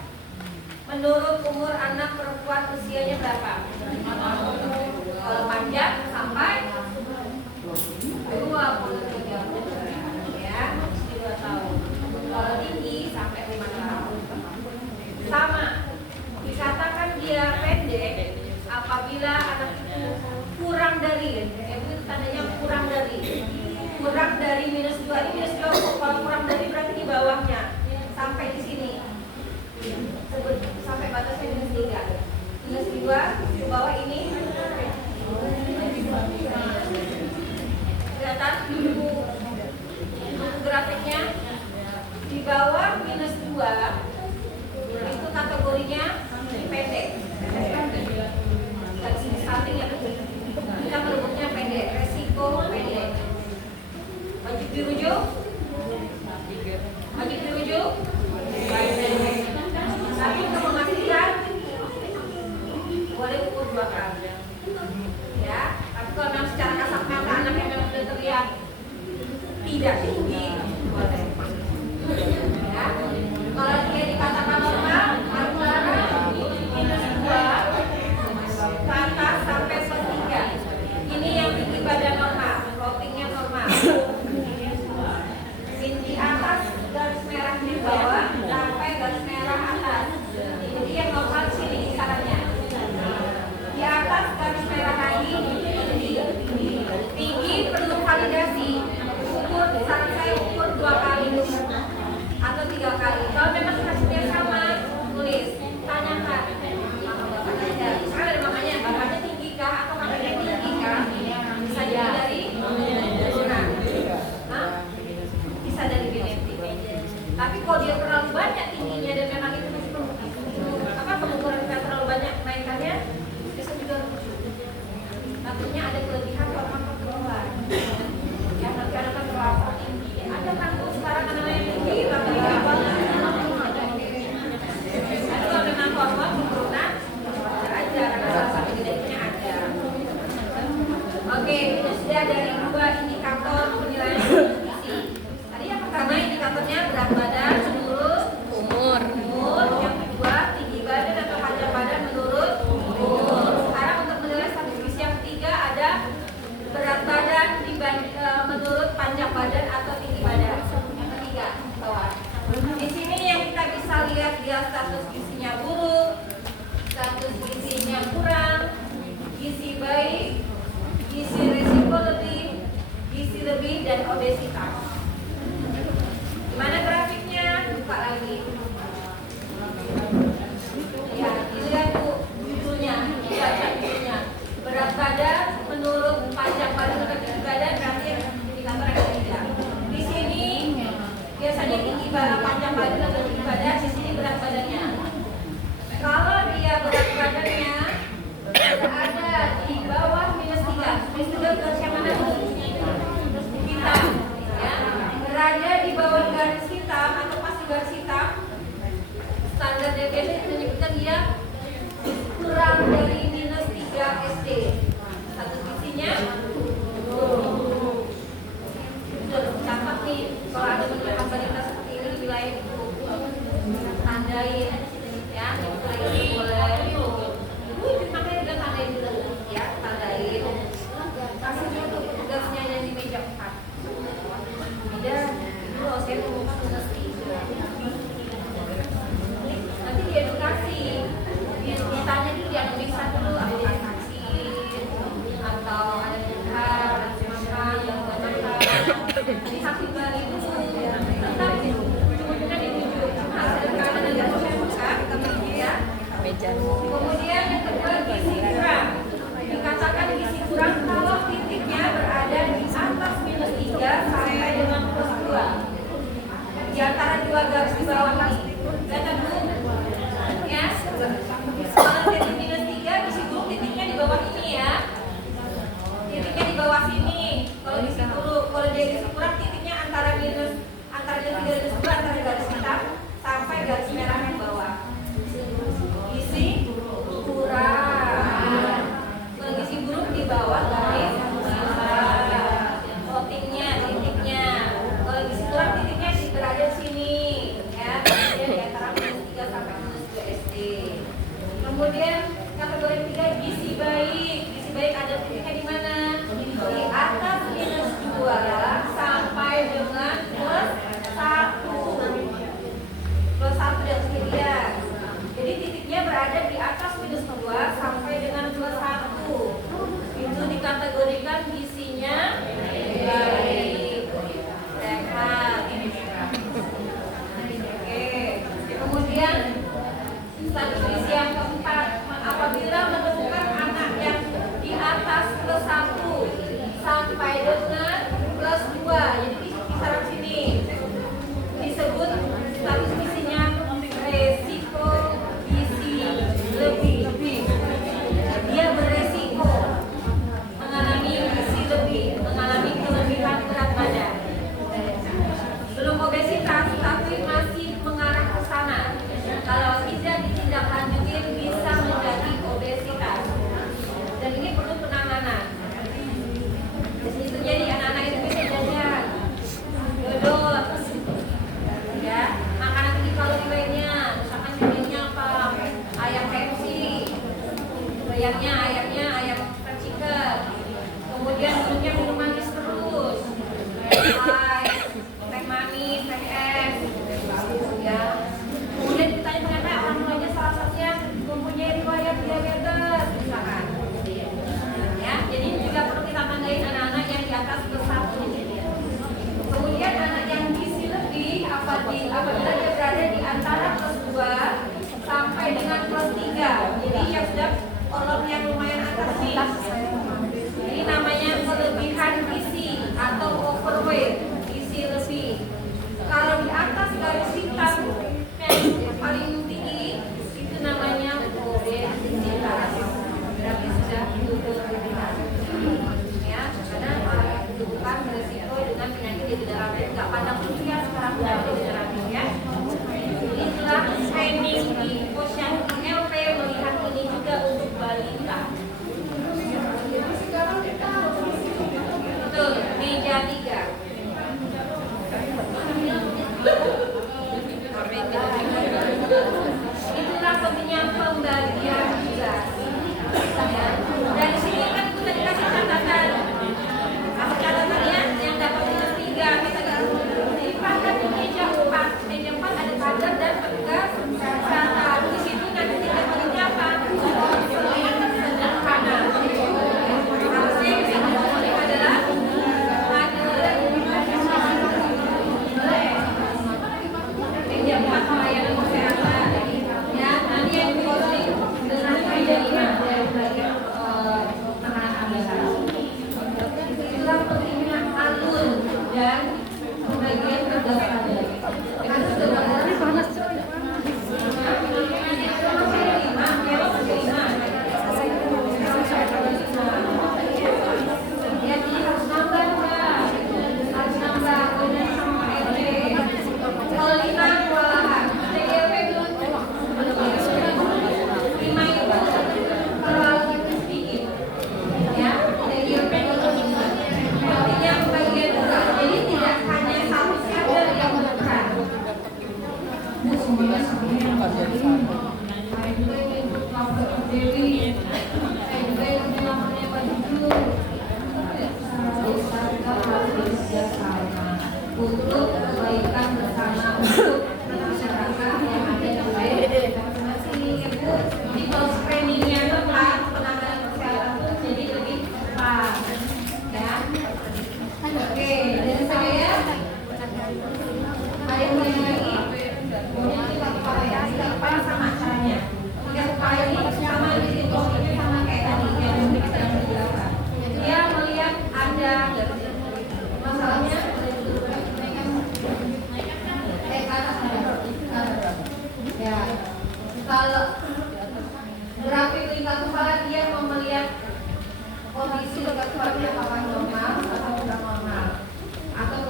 menurut umur anak perempuan usianya berapa? Kalau panjang sampai 23 ya, 2 tahun. Kalau tinggi sampai 5 tahun. Sama. Dikatakan dia pendek apabila anak itu kurang dari, itu tandanya kurang dari minus 2 ini minus 2. Kalau kurang dari berarti di bawahnya sampai di sini, sampai batasnya minus 3, minus 2 di bawah ini kelihatan buku grafiknya. Di bawah minus 2 itu kategorinya pendek. Dari sini samping ya, kita menyebutnya pendek, resiko pendek. Wajib dirujuk? Wajib dirujuk? Tapi untuk memastikan boleh ukur 2 kali, ya. Tapi kalau memang secara kasat mata anak yang memang sudah terlihat tidak tinggi, boleh, ya. Kalau dia dikatakan normal antara minus 2 ke atas sampai +3, ini yang tinggi badan normal, plottingnya normal. Di atas garis merah di bawah sampai garis merah atas, jadi yang normal di sini kisarannya. Di atas garis merah lagi tinggi perlu validasi. Ukur, saran saya ukur 2 kali atau 3 kali. Kalau memang hasilnya sama, tulis, tanyakan. Misalnya dari bapaknya tinggi kah atau kakaknya tinggi kah? Bisa jadi dari turunan, bisa dari genetik. Tapi kalau dia terlalu banyak tingginya dan memang itu masih pengukuran kita terlalu banyak kenaikannya, bisa juga rujuk. Takutnya ada kelebihan hormon pertumbuhan. Ya, nanti anak kan terlalu tinggi. Ada kan sekarang anak yang tinggi, tapi gizi lebih dan obesitas. Gimana grafiknya? Buka lagi. Ya, ini kan Bu judulnya, baca judulnya. Berat badan menurut panjang badan ke tinggi badan berarti indikator yang ketiga. Di sini biasanya tinggi badan, panjang badan dan tinggi badan, di sini berat badannya. Kalau dia berat badannya berada di bawah -3, -3 garis yang mana dulu? Hitam, ya. Berada di bawah garis hitam atau pas di garis hitam, standar deviasi menyebutkan dia kurang dari -3 SD. Status gizinya catat nih, kalau ada menemukan balita seperti ini di wilayah itu, tandain ya, ini boleh makanya juga tandain dulu ya, tandain kasih dulu tugasnya yang di meja 4. Beda itu loh, saya mau mesti nanti diedukasi, ditanya dulu, dianalisa dulu apakah vaksin atau ada dengar makan yang buat makan di hakim balik dulu tetap cuma ditunjuk hasil rekaman dan saya buka ya. Kemudian yang kedua gizi kurang, dikatakan gizi kurang kalau titiknya berada di atas -3 sampai dengan +2 di antara dua garis di bawah ini. Baca dulu ya, kalau titik -3 gizi buruk titiknya di bawah ini ya, titiknya di bawah sini. Kalau gizi buruk, kalau dia gizi kurang titiknya antara -3 dan -2 antara garis hitam sampai garis merah yang bawah. Gizi kurang, kalau gizi buruk di bawah garis votingnya, titiknya. Kalau gizi kurang titiknya berada di sini ya, berada di antara -3 sampai -2 SD. Kemudian kategori 3 gizi baik. Gizi baik ada titiknya di mana? Di atas -2 sampai dengan +1. +1 dan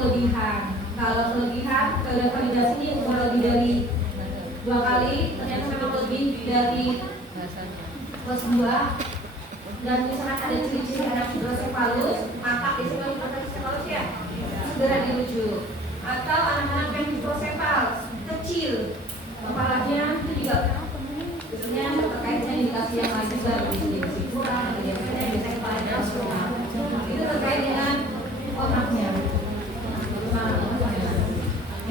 kelebihan. Kalau kelebihan, kalau validasi ini umur lebih dari 2 kali, ternyata memang lebih dari plus 2. Dan misalkan ada ciri-ciri anak hidrosefalus, maka biasanya hidrosefalus ya segera dirujuk. Atau anak-anak yang hidrosefal kecil, kepalanya itu juga biasanya terkaitnya indikasi yang masih baru, indikasi kurang, biasanya kepalanya semua. Itu terkait dengan otaknya.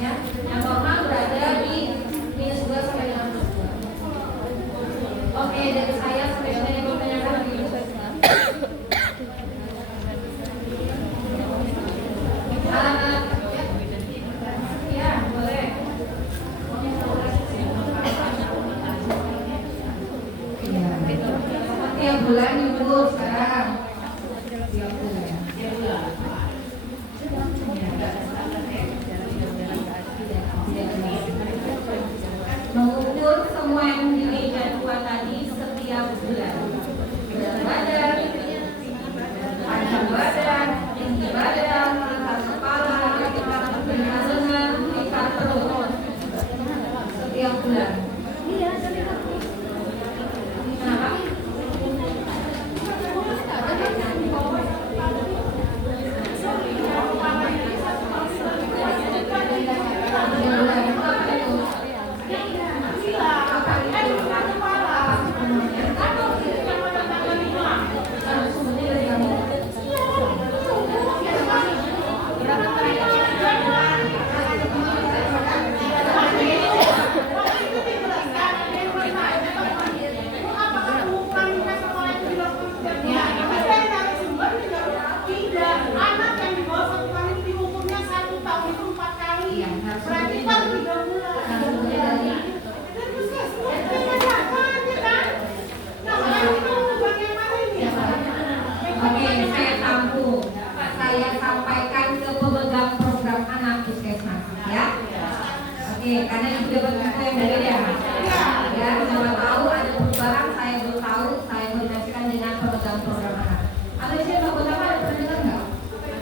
Ya, yang normal berada di -2 sampai dengan +2. Oke, dari saya sampai sini yang bertanyakan lagi. Ya, boleh. Tiap bulan nyukur sekarang. Tiap bulan. Mengukur semua yang di meja 2 tadi setiap bulan. Berat badan, panjang badan, tinggi badan, tingkat kepala, tingkat lengan, tingkat perut. Setiap bulan. Kenapa? Karena itu dapat info yang berbeda. Ya, siapa tahu ada perubahan, saya belum tahu, saya koordinasikan dengan pemegang program anak. Ada siapa apa ada pendengar nggak?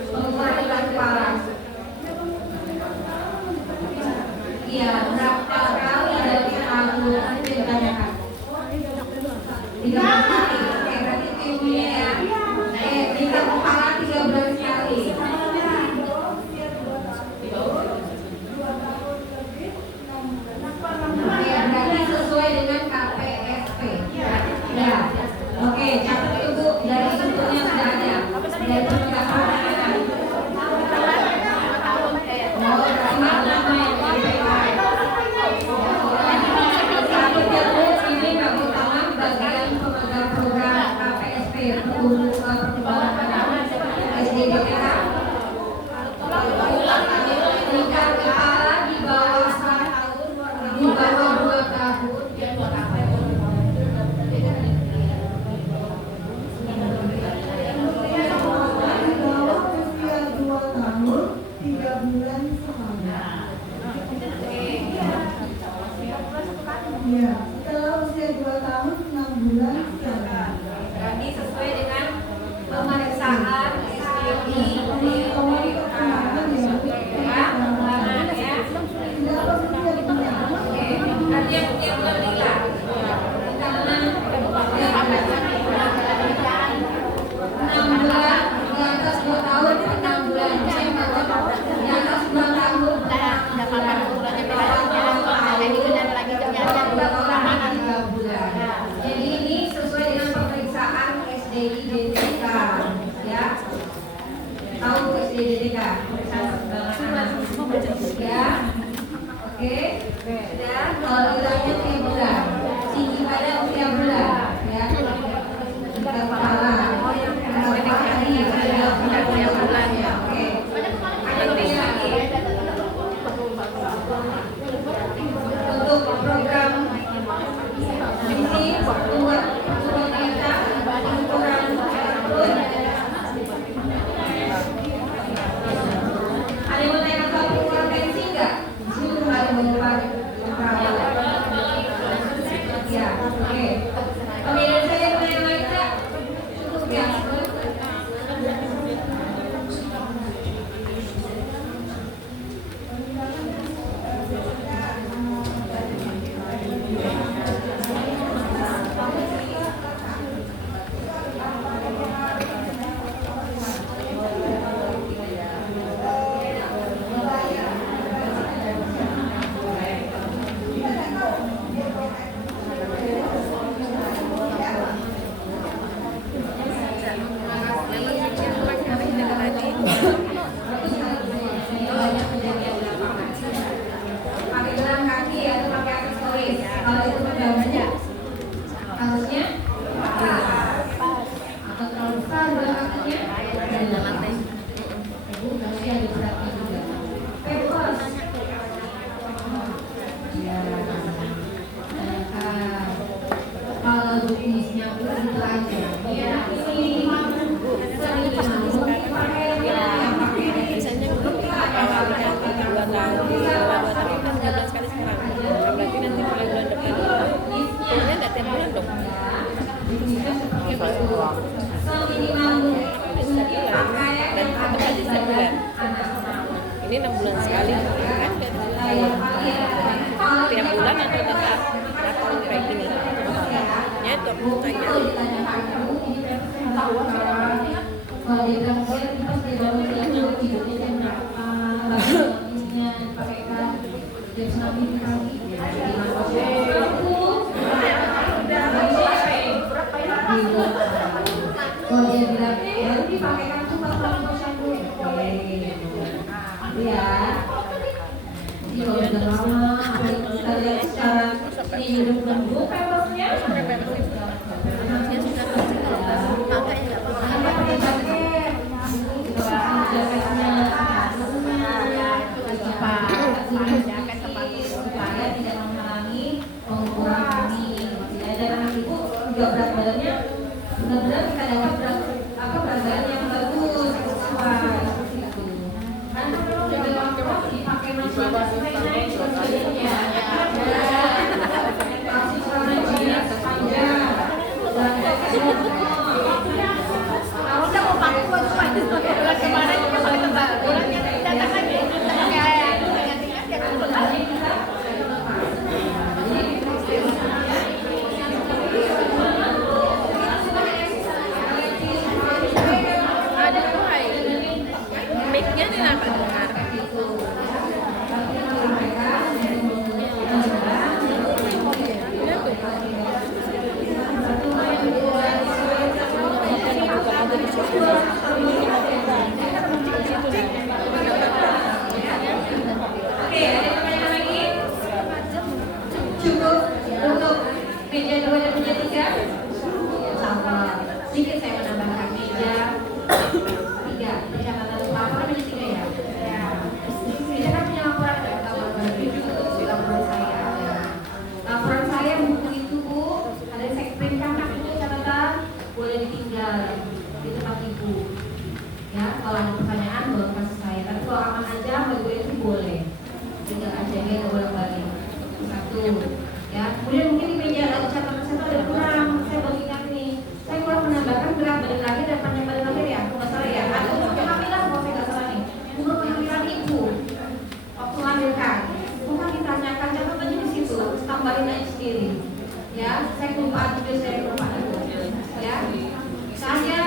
Pengukuran berat kepala. Iya, berapa kali dari tahun nanti ditanyakan? 13 kali. Oke, berarti ilmunya ya. Tingkat kepala 13 kali. Sesuai dengan KPSP. Ya. Oke, catat itu dari bentuknya sudah ada. Dari bentuknya ada. Oh, ini kami utama bagian pemegang program KPSP perkembangan anak SDDK. Tingkat kepala di bawah 2 tahun. Ya, setelah usia 2 tahun 6 bulan sekali. Berarti sesuai dengan pemeriksaan SDI berarti yang tiap bulan lila. Karena 6 bulan di atas 2 tahun 6 bulan. Di atas 2 tahun 3 bulan. Jadi ini sesuai dengan pemeriksaan SDI-DTK, ya. Tahu SDI-DTK? Pemeriksaan perkembangan anak. Ya. Oke. Dan kalau nilainya tiap bulan, tinggi pada usia bulan, ya. Tingkat kepala, tingkat kaki, tiap bulan, ya. Oke. Ada lebih lagi. Untuk program ini buat kita ukuran perut. Ada yang mau tanya soal ukuran tensi nggak? Di sini ada beberapa perawat. masih ada beratnya juga. Papers. Ya, kalau jenisnya itu aja. Ya, ini biasanya kalau nanti 2 tahun kan 2 sekali sekarang. Nah, berarti nanti mulai bulan depan pulangnya nggak tiap bulan dong. Dan tetap aja setiap bulan. Ini 6 bulan sekali kan tiap bulan atau tetap atau kayak gini. Ya itu aku tanya. Kalau dia bilang pas dia bangun tidur tidurnya jam berapa, isinya pakai kan jam 9 pagi. Kalau dia bilang baru dipakai kan tuh pas lagi bosan dulu. Ya. Jadi kalau udah lama, kita lihat sekarang ini udah bulan buka maksudnya. Supaya tidak menghalangi mengurangi dan anak ibu juga berat badannya benar-benar kita dapat berat badan yang bagus sesuai seperti itu. Karena kalau udah lama dipakai masih naik badannya masih celana panjang kalau udah mau pakai baju panjang bulan kemarin juga pakai tebal bulannya datang lagi Ada tuh mic-nya tidak terdengar. cukup untuk meja 2 dan meja 3 sama sedikit saya menambahkan meja 3 pencatatan laporan meja 3 ya kita kan punya laporan dari laporan laporan saya buku itu Bu ada saya printkan itu catatan boleh ditinggal di tempat ibu ya kalau ada pertanyaan boleh kasih saya tapi kalau aman aja bagi itu boleh tinggal aja ya bolak-balik satu ya kemudian mungkin di meja catatan saya ada kurang saya bagikan nih saya kurang menambahkan berat badan lahir dan panjang badan lahir ya nggak salah ya atau umur kehamilan kalau saya nggak salah nih umur kehamilan ibu waktu melahirkan bukan ditanyakan catatannya di situ tambahin aja sendiri ya saya lupa juga saya lupa ya saya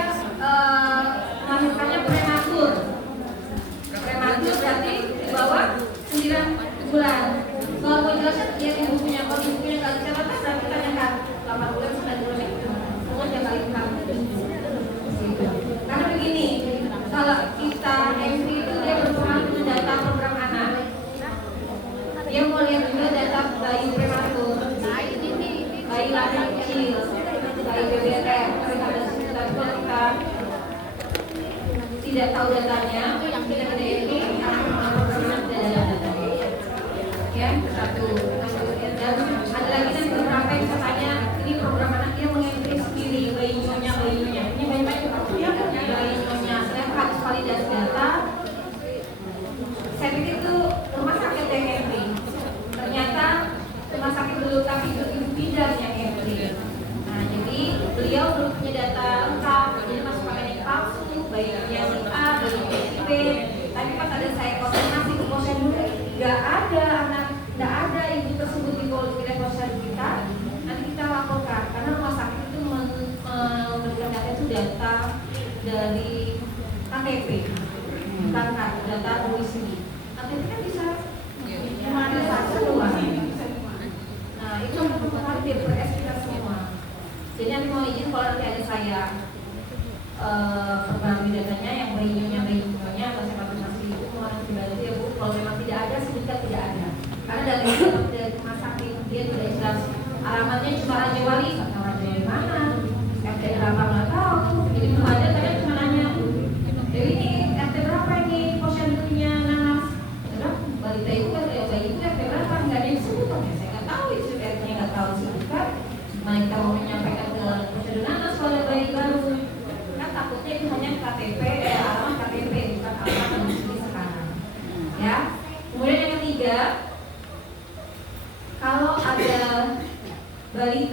melahirkannya prematur berarti di bawah 9 bulan. Kalau mau jelaskan dia ibu punya kalau ibu punya kali catatan berarti tanyakan 8 bulan 9 bulan itu umur yang kali 6 karena begini kalau kita entry itu dia berpengaruh dengan data program anak dia mau lihat juga data bayi prematur bayi lahir kecil bayi BBM tapi kalau kita tidak tahu datanya kita tidak entry anak programnya tidak ada datanya ya satu dan ada lagi kan beberapa yang katanya ini program anak dia mengentri sendiri bayi nyonya ini bayi nyonya saya harus validasi data saya pikir itu rumah sakit yang entry ternyata rumah sakit dulu tapi itu ibu bidan yang entry nah jadi beliau belum punya data lengkap jadi masuk pakai yang palsu bayinya A bayinya B tapi pas ada saya konfirmasi ke posyandu nggak ada ibu tersebut di posyandu kita nanti kita laporkan karena rumah sakit itu memberikan data itu data dari KTP bukan data domisili KTP kan bisa kemana saja luar nah itu mempengaruhi DPRS kita semua jadi nanti mau izin kalau nanti ada saya perbarui datanya yang bayinya atau saya konfirmasi itu mau nanti balik ya Bu kalau memang tidak ada sebutkan tidak ada karena dari rumah sakit dia tidak jelas alamatnya cuma Raja Wali atau Raja di mana RT berapa nggak tahu jadi belum ada saya cuma nanya Dewi ini RT berapa ini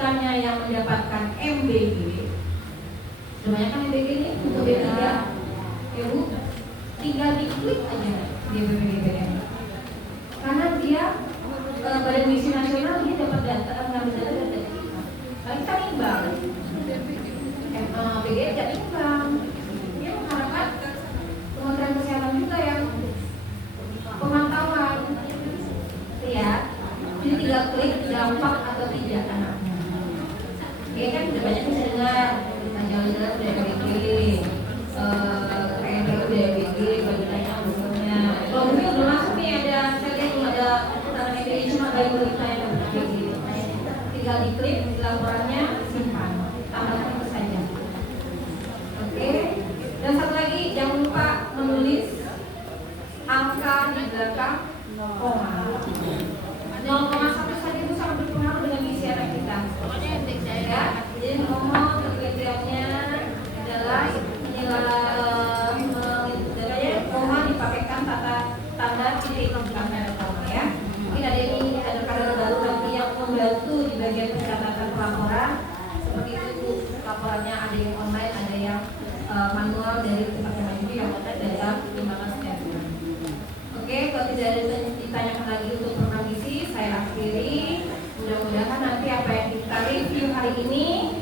bulannya yang mendapatkan MBG, kebanyakan MBG ini untuk B3 Ibu tinggal diklik aja di BPKBM, karena dia Badan Misi Nasional dia dapat data, ngambil data dari kita. Paling kan imbang, BG tidak imbang. Dia mengharapkan Kementerian Kesehatan juga yang pemantauan, lihat, jadi tinggal klik dampak atau tidak anaknya. Dia kan udah banyak bisa dengar, jalan-jalan udah BG, kayak udah BG, bagaimana umurnya. Kalau mungkin udah masuk nih ada, saya lihat ada putaran MBG cuma bayi berita yang BG. Tinggal diklik laporannya, simpan, tambahkan itu saja. Oke. Dan satu lagi, jangan lupa menulis angka di belakang koma. 0,1 saja itu sangat berpengaruh dengan isi anak kita. Ya, jadi ngomong kriteria adalah nilai koma dipakaikan tanda titik tanda koma ya. Mungkin ada ini ada kader baru nanti yang membantu di bagian pencatatan pelaporan. Seperti itu laporannya ada yang online, ada yang manual dari tempat yang lain yang ada dalam 15 step. Oke, kalau tidak ada ditanyakan lagi untuk program gizi, saya akhiri. Mudah-mudahan nanti apa yang kita review hari ini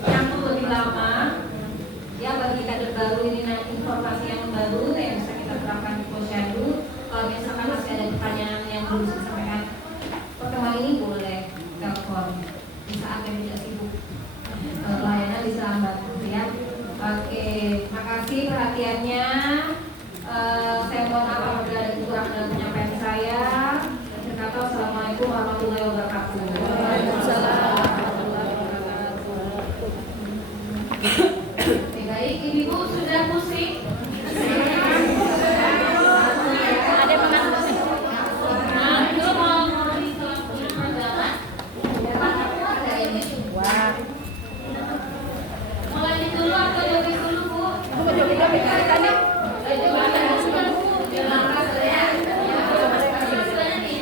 nyambung lebih lama. Ya, bagi kader baru ini informasi yang baru yang bisa kita terapkan di Posyandu. Kalau misalkan masih ada pertanyaan yang belum bisa disampaikan pertemuan ini, boleh telepon di saat yang tidak sibuk. Layanan bisa lambat ya. Oke, makasih perhatiannya. Saya mohon maaf apabila ada kekurangan dalam penyampaian saya. Berkata assalamualaikum warahmatullahi wabarakatuh. Waalaikumsalam. Baik, ibu sudah pusing? Ada pengantar. Itu mau di perjalanan. Ada ini. Wah. Mau lanjut dulu atau joget dulu, Bu? Aku joget tadi.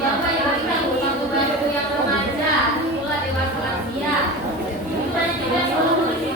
Bapak yang remaja, pula dewasa lansia. Kita juga selalu bersih.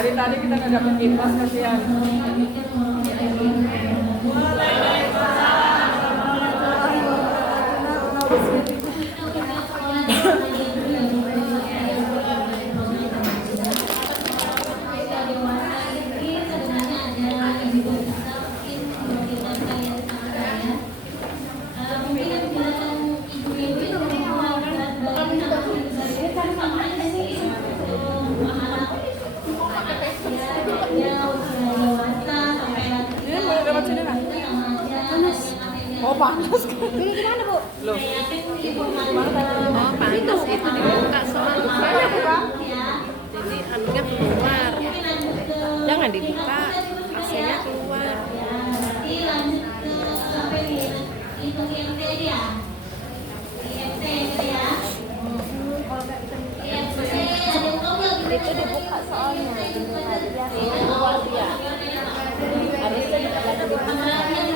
Dari tadi kita nggak dapet kipas, kasihan. Ini mau lewat sini nggak? Oh panas kan? Ini gimana Bu? Loh, Oh panas itu dibuka soalnya. Jadi apinya keluar. Jangan dibuka, AC-nya keluar. Itu dibuka soalnya. AC-nya keluar dia. Harusnya lagi dibuka.